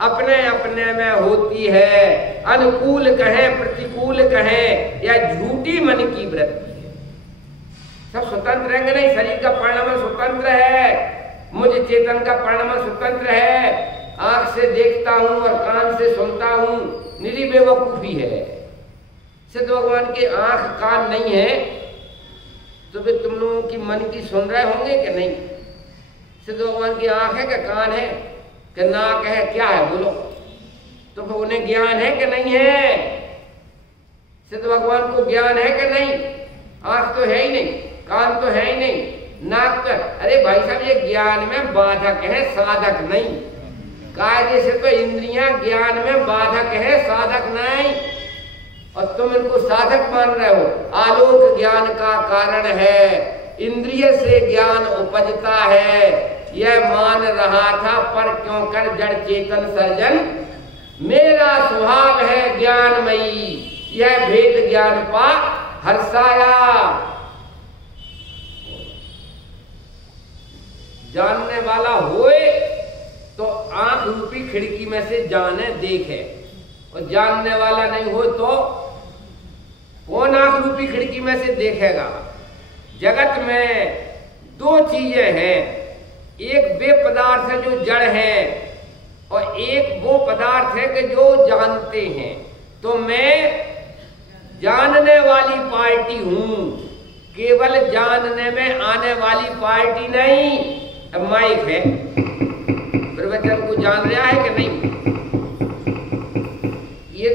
अपने अपने में होती है। अनुकूल कहें प्रतिकूल कहें या झूठी मन की वृत्ति है, सब स्वतंत्र रहेंगे नहीं। शरीर का परिणाम स्वतंत्र है, मुझे चेतन का परिणाम स्वतंत्र है। आंख से देखता हूं और कान से सुनता हूं, निरी बेवकूफी है। सिद्ध भगवान के आंख कान नहीं है तो फिर तुम लोगों की मन की सुन रहे होंगे कि नहीं? सिद्ध भगवान की आंख है कि कान है कि नाक है, क्या है बोलो? तो फिर उन्हें ज्ञान है कि नहीं है? सिद्ध भगवान को ज्ञान है कि नहीं? आंख तो है ही नहीं, कान तो है ही नहीं, नाक तो। अरे भाई साहब, ये ज्ञान में बाधक है, साधक नहीं। कायदे से तो इंद्रियां ज्ञान में बाधक है, साधक नहीं। और तुम इनको साधक मान रहे हो। आलोक ज्ञान का कारण है, इंद्रिय से ज्ञान उपजता है, यह मान रहा था। पर क्यों कर जड़ चेतन सर्जन, मेरा स्वभाव है ज्ञानमयी, यह भेद ज्ञान पा हर्षाया। जानने वाला होए तो आंख रूपी खिड़की में से जाने देखे, और जानने वाला नहीं हो तो कौन आंख रूपी खिड़की में से देखेगा? जगत में दो चीजें हैं, एक वे पदार्थ है जो जड़ है, और एक वो पदार्थ है कि जो जानते हैं। तो मैं जानने वाली पार्टी हूं, केवल जानने में आने वाली पार्टी नहीं। अब माइक है, प्रवचन को जान रहा है कि नहीं? ये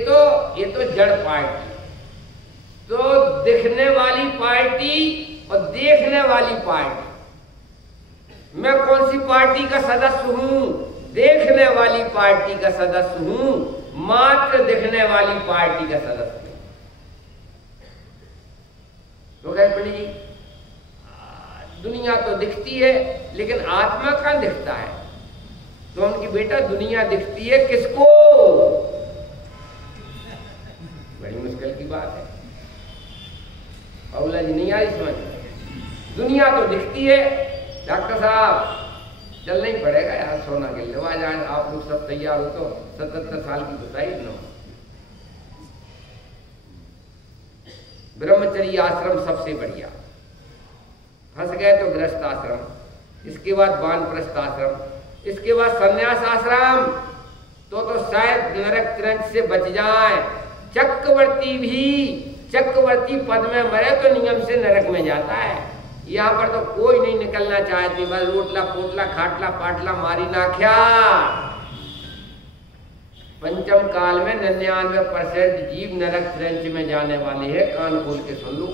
तो जड़ पार्टी। तो दिखने वाली पार्टी और देखने वाली पार्टी, मैं कौन सी पार्टी का सदस्य हूं? देखने वाली पार्टी का सदस्य हूं, मात्र दिखने वाली पार्टी का सदस्य हूं। तो कहे पंडित जी दुनिया तो दिखती है लेकिन आत्मा कहां दिखता है? तो उनकी बेटा दुनिया दिखती है किसको? बड़ी मुश्किल की बात है। बाबूलाल जी नहीं आ रही समझ? दुनिया तो दिखती है। डॉक्टर साहब चलना ही पड़ेगा यार सोना के लिए। आज आप लोग सब तैयार हो तो 77 साल की बताई न। ब्रह्मचर्य आश्रम सबसे बढ़िया। फंस गए तो गृहस्थ आश्रम, इसके बाद वानप्रस्थ आश्रम, इसके बाद संन्यास आश्रम, तो शायद नरक त्रंच से बच जाए। चक्रवर्ती पद में मरे तो नियम से नरक में जाता है। यहाँ पर तो कोई नहीं निकलना चाहती, बस रोटला पोटला खाटला पाटला मारी नाख्या। पंचम काल में 99% जीव नरक त्रंच में जाने वाले हैं। कान खोल के सुन लो।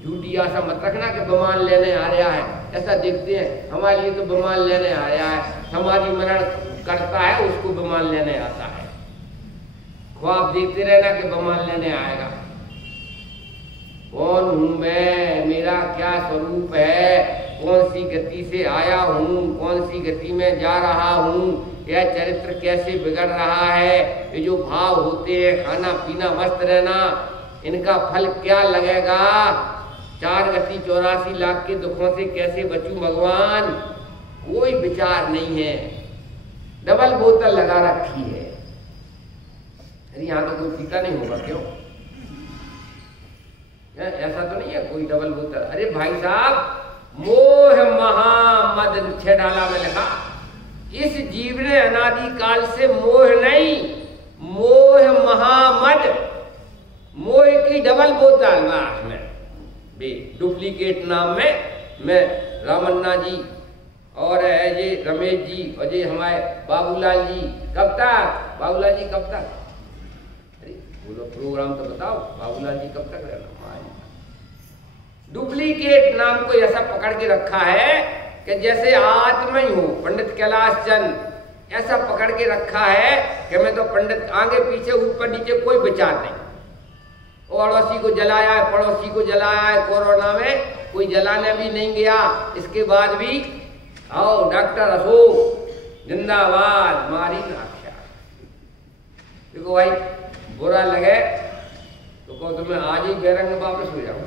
झूठी आशा मत रखना कि बमान लेने आ रहा है। ऐसा देखते हैं हमारे लिए तो बमान लेने आ रहा है, समाधि मरण करता है उसको बमान लेने आता है। ख्वाब देखते रहना कि बमान लेने आएगा। कौन हूं मैं, मेरा क्या स्वरूप है, कौन सी गति से आया हूं, कौन सी गति में जा रहा हूं, यह चरित्र कैसे बिगड़ रहा है, ये जो भाव होते हैं खाना पीना मस्त रहना, इनका फल क्या लगेगा, 4 गति 84 लाख के दुखों से कैसे बचूं भगवान, कोई विचार नहीं है। डबल बोतल लगा रखी है। अरे यहाँ तो कोई पीता नहीं होगा क्यों? ऐसा तो नहीं है कोई डबल बोतल। अरे भाई साहब मोह महामद 6 डाला में लिखा, इस जीव ने अनादि काल से मोह नहीं, मोह महामद, मोह की डबल बोतल में डुप्लीकेट नाम में मैं रामन्ना जी और ये रमेश जी और ये हमारे बाबूलाल जी कब तक, बाबूलाल जी कब तक? अरे बोलो प्रोग्राम तो बताओ, बाबूलाल जी कब तक रहना? डुप्लीकेट नाम को ऐसा पकड़ के रखा है कि जैसे आत्मा ही हो। पंडित कैलाश चंद ऐसा पकड़ के रखा है कि मैं तो पंडित, आगे पीछे ऊपर नीचे कोई विचार नहीं। अड़ोसी को जलाया है, पड़ोसी को जलाया है, कोरोना में कोई जलाने भी नहीं गया। इसके बाद भी आओ डॉक्टर अशोक जिंदाबाद, मारी नाख्या। देखो भाई बुरा लगे तो कहो तुम्हें आज ही बेरंग वापस हो जाऊं।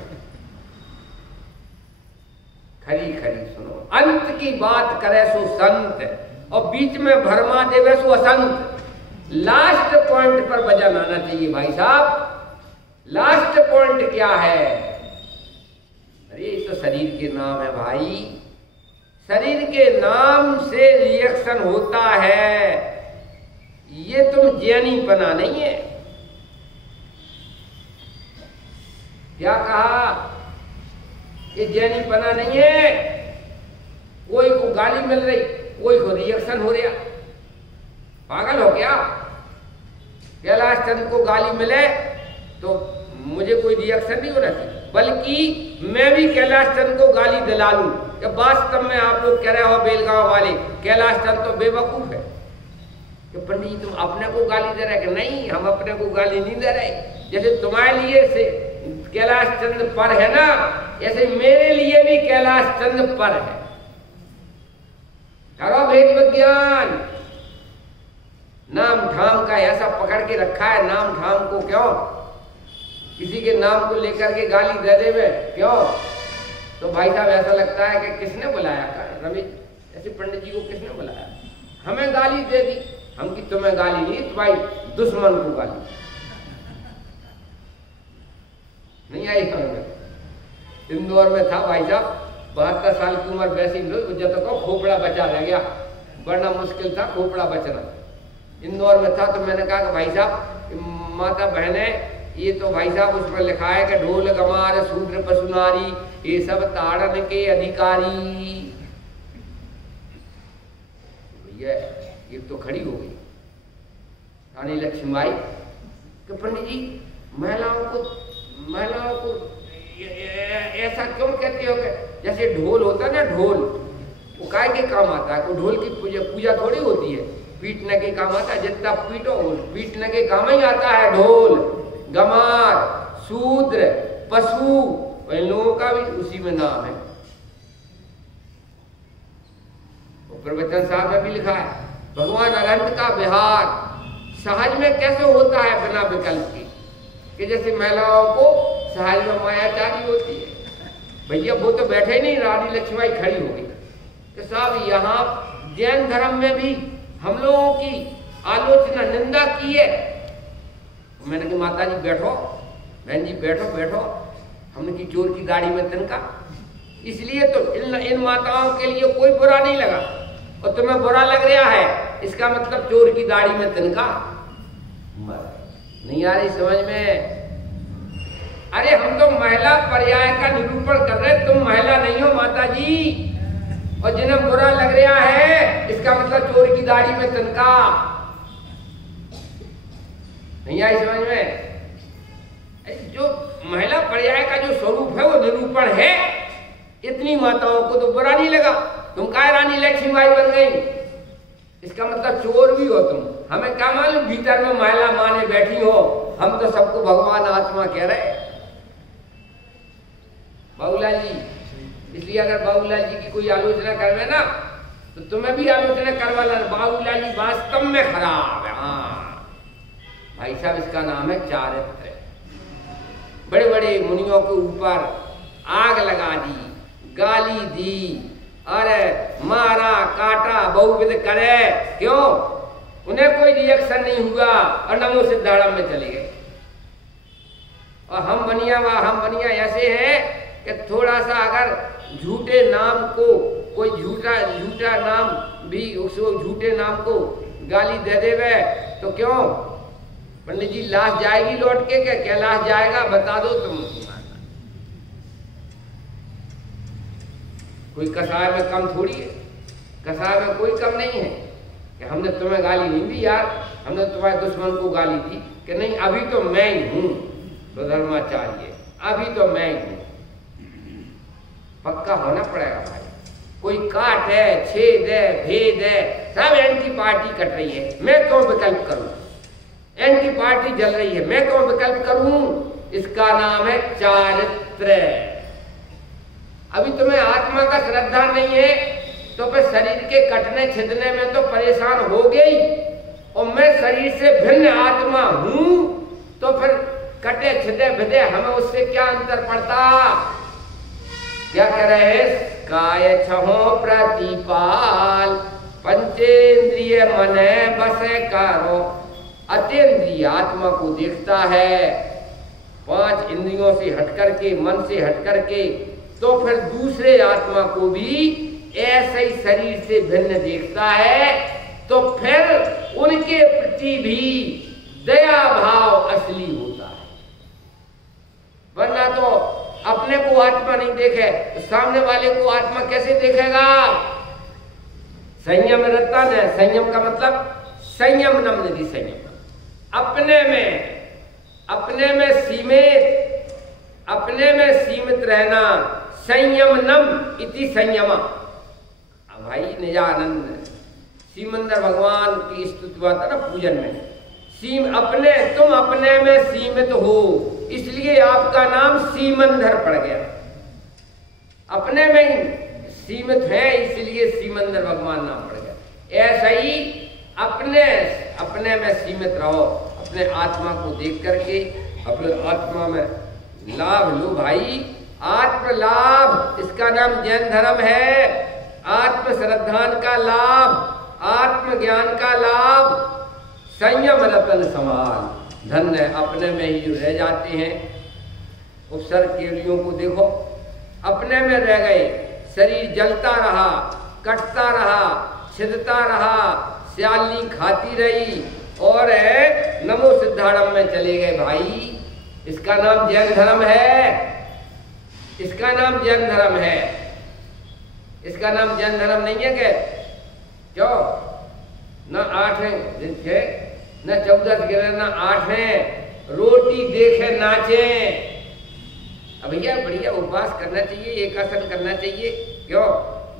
खरी खरी सुनो, अंत की बात करे सो संत और बीच में भरमा देवे सो असंत। लास्ट पॉइंट पर वजन आना चाहिए भाई साहब। लास्ट पॉइंट क्या है? अरे ये तो शरीर के नाम है भाई, शरीर के नाम से रिएक्शन होता है। ये तुम ज्ञानीपना नहीं है। क्या कहा? ये ज्ञानीपना नहीं है। कोई को गाली मिल रही, कोई को रिएक्शन हो रहा, पागल हो क्या? कैलाश चंद को गाली मिले तो मुझे कोई रिएक्शन नहीं होना चाहिए, बल्कि मैं भी कैलाश चंद को गाली दिला लूं कि वास्तव में आप लोग कह रहे हो बेलगांव वाले कैलाश चंद तो बेवकूफ है कि पंडित जी तुम अपने को गाली दे रहे कि नहीं, हम अपने को गाली नहीं दे रहे। जैसे तुम्हारे लिए से कैलाश चंद पर है ना, ऐसे मेरे लिए भी कैलाश चंद पर है। करो भेद विज्ञान। नाम ठाम का ऐसा पकड़ के रखा है, नाम ठाम को क्यों किसी के नाम को लेकर के गाली दे देवे क्यों? तो भाई साहब ऐसा लगता है कि किसने बुलाया का रमेश ऐसे पंडित जी को किसने बुलाया? हमें गाली दे दी। हम की तुम्हें गाली नहीं, तुम्हारी दुश्मन को गाली नहीं आई। इंदौर में था भाई साहब, 72 साल की उम्र, वैसी जब तक खोपड़ा बचा रह गया, वरना मुश्किल था खोपड़ा बचना। इंदौर में था तो मैंने कहा कि भाई साहब माता बहनें ये तो भाई साहब उसमें लिखा है कि ढोल गमार शूद्र पशु नारी ये सब ताड़न के अधिकारी। भैया ये तो खड़ी हो गई रानी लक्ष्मीबाई कि पंडित जी महिलाओं को ऐसा क्यों कहते हो? जैसे ढोल होता है ना, ढोल वो काय के काम आता है? ढोल की पूजा थोड़ी होती है, पीटने के काम आता है। जितना पीटो पीटने के काम ही आता है। ढोल गमार शूद्र पशु इन लोगों का भी उसी में नाम है। प्रवचन साहब में भी लिखा है भगवान अनंत का विहार सहज में कैसे होता है बिना विकल्प के, कि जैसे महिलाओं को सहज में मायाचारी होती है। भैया वो तो बैठे ही नहीं, रानी लक्ष्मीबाई खड़ी हो गई। तो साहब यहाँ जैन धर्म में भी हम लोगों की आलोचना निंदा की है। मैंने कहा माता जी बैठो, बहन जी बैठो। हमने की चोर की दाढ़ी में तिनका, इसलिए तो इन माताओं के लिए कोई बुरा नहीं लगा। और तुम्हें बुरा लग रहा है इसका मतलब चोर की दाढ़ी में तिनका नहीं आ रही समझ में? अरे हम तो महिला पर्याय का निरूपण कर रहे, तुम महिला नहीं हो माता जी। और जिन्हें बुरा लग रहा है इसका मतलब चोर की दाढ़ी में तिनका। नहीं आई समझ में? जो महिला पर्याय का जो स्वरूप है वो निरूपण है। इतनी माताओं को तो बुरा नहीं लगा। तुम काय रानी लक्ष्मीबाई बन गई, इसका मतलब चोर भी हो तुम। हमें क्या मालूम भीतर में महिला माने बैठी हो। हम तो सबको भगवान आत्मा कह रहे। बाबूलाल जी, इसलिए अगर बाबूलाल जी की कोई आलोचना करवे ना तो तुम्हें भी आलोचना करवा लेना। बाबूलाल जी वास्तव में खराब है। हाँ भाई साहब, इसका नाम है चारित्र। बड़े बड़े मुनियों के ऊपर आग लगा दी, गाली दी, अरे मारा काटा बहुविध करे, क्यों? उन्हें कोई रिएक्शन नहीं हुआ और नमो सिद्धाड़म में चले गए। और हम बनिया ऐसे हैं कि थोड़ा सा अगर झूठे नाम को कोई झूठा नाम भी उसको झूठे नाम को गाली दे देवे तो क्यों? पंडित जी लाश जाएगी लौट के? क्या लाश जाएगा बता दो तुम। कोई कसाय में कम थोड़ी है, कसाय में कोई कम नहीं है कि हमने तुम्हें गाली नहीं दी यार, हमने तुम्हारे दुश्मन को गाली दी कि नहीं, अभी तो मैं ही हूं धर्माचार्य, अभी तो मैं ही हूं। पक्का होना पड़ेगा भाई। कोई काट है, छेद है, भेद है, सब एंटी पार्टी कट रही है, मैं क्यों विकल्प करूं? एंटी पार्टी जल रही है, मैं क्यों विकल्प करूं? इसका नाम है चारित्र। अभी तुम्हें आत्मा का श्रद्धा नहीं है तो फिर शरीर के कटने छिदने में तो परेशान हो गई। और मैं शरीर से भिन्न आत्मा हूं तो फिर कटे छिदे भिदे हमें उससे क्या अंतर पड़ता? क्या कह रहे हैं? काय छहो प्रतिपाल पंचेंद्रिय मने बसे करो। अतेंद्रिय आत्मा को देखता है, 5 इंद्रियों से हटकर के, मन से हटकर के, तो फिर दूसरे आत्मा को भी ऐसे ही शरीर से भिन्न देखता है। तो फिर उनके प्रति भी दया भाव असली होता है। वरना तो अपने को आत्मा नहीं देखे तो सामने वाले को आत्मा कैसे देखेगा? संयम रतन है। संयम का मतलब संयम नम निधि संयम, अपने में सीमित रहना। संयम नम इति संयमा। भाई निजानंद सीमंदर भगवान की स्तुति हुआ था ना पूजन में। तुम अपने में सीमित हो, इसलिए आपका नाम सीमंदर पड़ गया। अपने में ही सीमित है इसलिए सीमंदर भगवान नाम पड़ गया। ऐसा ही अपने में सीमित रहो, अपने आत्मा को देख करके अपने आत्मा में लाभ लो भाई। आत्म लाभ, इसका नाम जैन धर्म है। आत्म श्रद्धान का लाभ, आत्मज्ञान का लाभ, संयम रतन समान। धन्य अपने में ही जो रह जाते हैं। उपसर्ग केवलियों को देखो, अपने में रह गए, शरीर जलता रहा, कटता रहा, छिदता रहा, स्याली खाती रही और नमो सिद्धाड़म में चले गए भाई। इसका नाम जैन धर्म है, इसका नाम जैन धर्म है। इसका नाम जैन धर्म नहीं है क्या? क्यों? न 8 है, न 14 गिरे, न 8 है, रोटी देखे नाचे। अब भैया बढ़िया उपवास करना चाहिए, एकासन करना चाहिए, क्यों?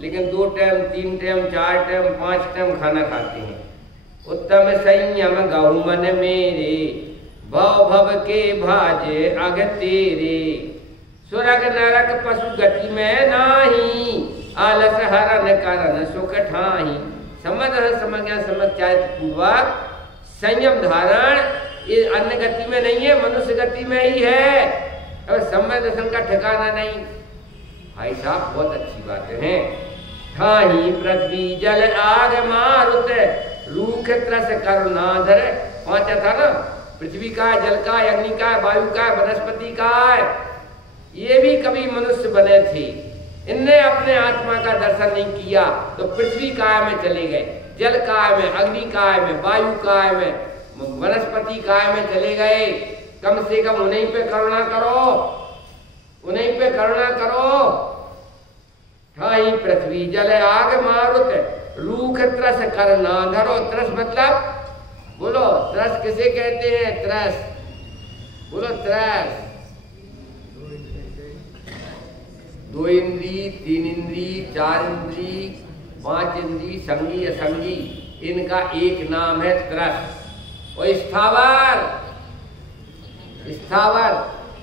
लेकिन 2 टाइम 3 टाइम 4 टाइम 5 टाइम खाना खाते हैं। उत्तम संयम गहु मन मेरे, भव भव के भाजे अग तेरे। स्वर्ग नरक पशु गति में नाही, आलस हरण करन सुख ठाही। समझ समज्ञा समझायत पूर्वक संयम धारण ये अन्य गति में नहीं है, मनुष्य गति में ही है। अब समय दर्शन का ठिकाना नहीं। भाई साहब बहुत अच्छी बातें हैं। ठाही पृथ्वी जल आग मारुत, रूख त्रस करुणाधर। 5 था ना, पृथ्वी का, जल का, अग्नि का, वायु का, वनस्पति का। ये भी कभी मनुष्य बने थे, इनने अपने आत्मा का दर्शन नहीं किया तो पृथ्वी काय में चले गए, जल काय में, अग्नि काय में, वायु काय में, वनस्पति काय में चले गए। कम से कम उन्हीं पे करुणा करो, उन्हीं पे करुणा करो। ठाई पृथ्वी जल आग मारुत, रूख त्रस करना धरो। त्रस मतलब बोलो, त्रस किसे कहते हैं? त्रस बोलो, त्रस। 2 इंद्री, 3 इंद्री, 4 इंद्री, 5 इंद्री, संगी असंगी, इनका एक नाम है त्रस। और स्थावर, स्थावर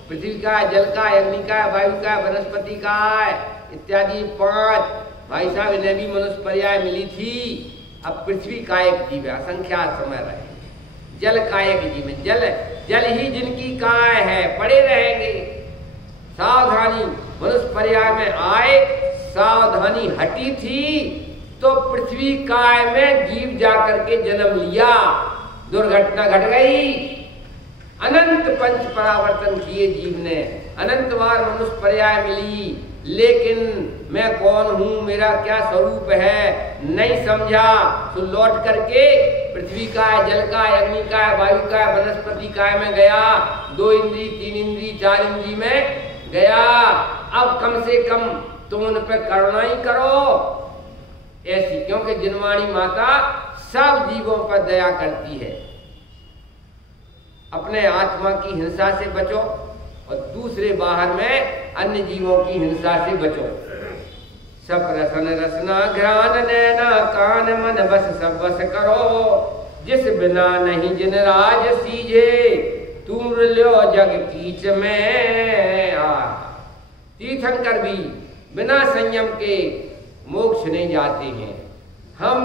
पृथ्वी का, जल का, अग्नि का, वायु का, वनस्पति का इत्यादि 5। भाई साहब इन्हें भी मनुष्य पर्याय मिली थी। अब पृथ्वी का एक जीव है, असंख्या समय रहे। जल का एक जीव है, जल ही जिनकी काय है, पड़े रहेंगे। सावधानी मनुष्य पर्याय में आए, सावधानी हटी थी तो पृथ्वी काय में जीव जाकर के जन्म लिया, दुर्घटना घट गई। अनंत पंच परावर्तन किए जीव ने, अनंत बार मनुष्य पर्याय मिली, लेकिन मैं कौन हूं, मेरा क्या स्वरूप है, नहीं समझा। तो लौट करके पृथ्वी का, जल का, अग्नि का, वायु का, वनस्पति का में गया। 2 इंद्री, 3 इंद्री, 4 इंद्री में गया। अब कम से कम तुम उन पर करुणा ही करो ऐसी, क्योंकि जिनवाणी माता सब जीवों पर दया करती है। अपने आत्मा की हिंसा से बचो और दूसरे बाहर में अन्य जीवों की हिंसा से बचो। सब रसन रसना घ्राण नैना कान मन बस सब बस करो, जिस बिना नहीं जिन राज सीजे, तुम लो जग कीच में। तीर्थंकर भी बिना संयम के मोक्ष नहीं जाते हैं। हम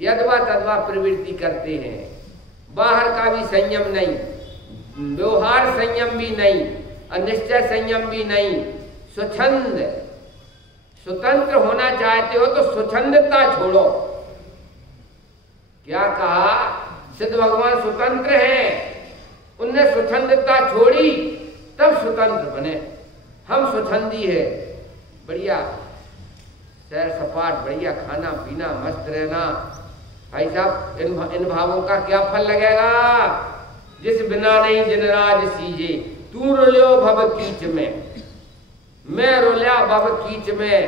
यदवा तदवा प्रवृत्ति करते हैं, बाहर का भी संयम नहीं, व्यवहार संयम भी नहीं, निश्चय संयम भी नहीं। स्वच्छंद स्वतंत्र होना चाहते हो तो स्वच्छंदता छोड़ो। क्या कहा? सिद्ध भगवान स्वतंत्र हैं, उनने स्वच्छंदता छोड़ी तब स्वतंत्र बने। हम स्वच्छंदी है, बढ़िया सैर सपाट, बढ़िया खाना पीना, मस्त रहना। भाई साहब इन भावों का क्या फल लगेगा? जिस बिना नहीं जिन राज सीजे, तू रुल्यो भव कीच में, मैं रुल्या भव कीच में,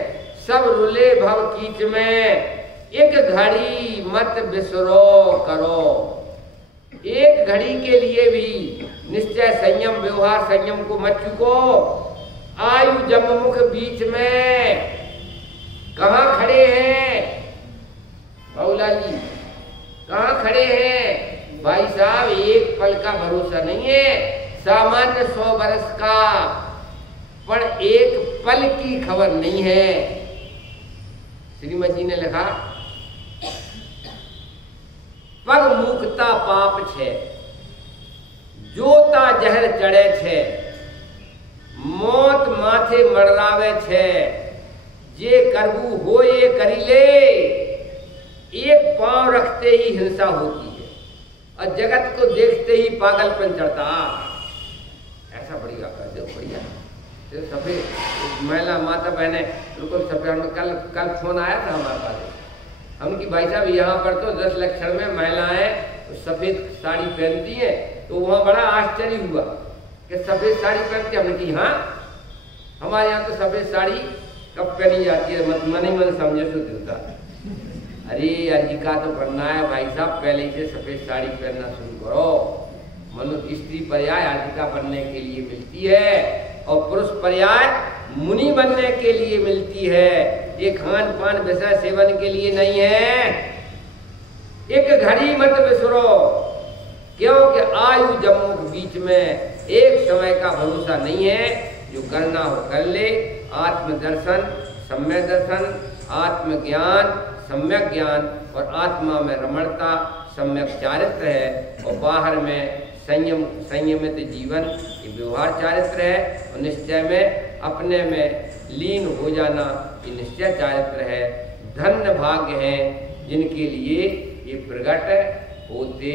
सब रुले भव कीच में। एक घड़ी मत बिसरो करो, एक घड़ी के लिए भी निश्चय संयम, व्यवहार संयम को मत चुको। आयु जम मुख बीच में, कहाँ खड़े हैं बाबूला जी, कहाँ खड़े हैं? भाई साहब एक पल का भरोसा नहीं है, सामान्य 100 वर्ष का, पर एक पल की खबर नहीं है। श्रीमती जी ने लिखा, पग मुक्ता पाप छे, जोता जहर चढ़े छे, मौत माथे मड़रावे छे, जे करबू हो ये करी ले। एक पांव रखते ही हिंसा होती है और जगत को देखते ही पागलपन चढ़ता। ऐसा बढ़िया कर दो, बढ़िया सफेद महिला माता बहने बिल्कुल सफेद। कल फोन आया था हमारे पास, हमकी भाई साहब यहाँ पर तो 10 लक्षण में महिलाएं सफेद साड़ी पहनती हैं, तो वहाँ बड़ा आश्चर्य हुआ। कि सफेद साड़ी पहनते? हमने की हाँ, हमारे यहाँ तो सफेद साड़ी कब पहनी जाती है, मन ही मन समझे तो देता। अरे अर्जिका तो बनना है भाई साहब, पहले ही से सफेद साड़ी पहनना शुरू करो। मनुष्य स्त्री पर्याय अर्जिका बनने के लिए मिलती है और पुरुष पर्याय मुनि बनने के लिए मिलती है। ये खान पान विषय सेवन के लिए नहीं है। एक घड़ी मत बिसरो, क्योंकि आयु जम्मू के बीच में एक समय का भरोसा नहीं है। जो करना हो कर ले। आत्मदर्शन, सम्यक दर्शन, आत्मज्ञान, सम्यक ज्ञान और आत्मा में रमणता सम्यक चारित्र है। और बाहर में संयमित जीवन ये व्यवहार चारित्र है। और निश्चय में अपने में लीन हो जाना ये निश्चय चारित्र है। धन्य भाग्य हैं जिनके लिए ये प्रकट होते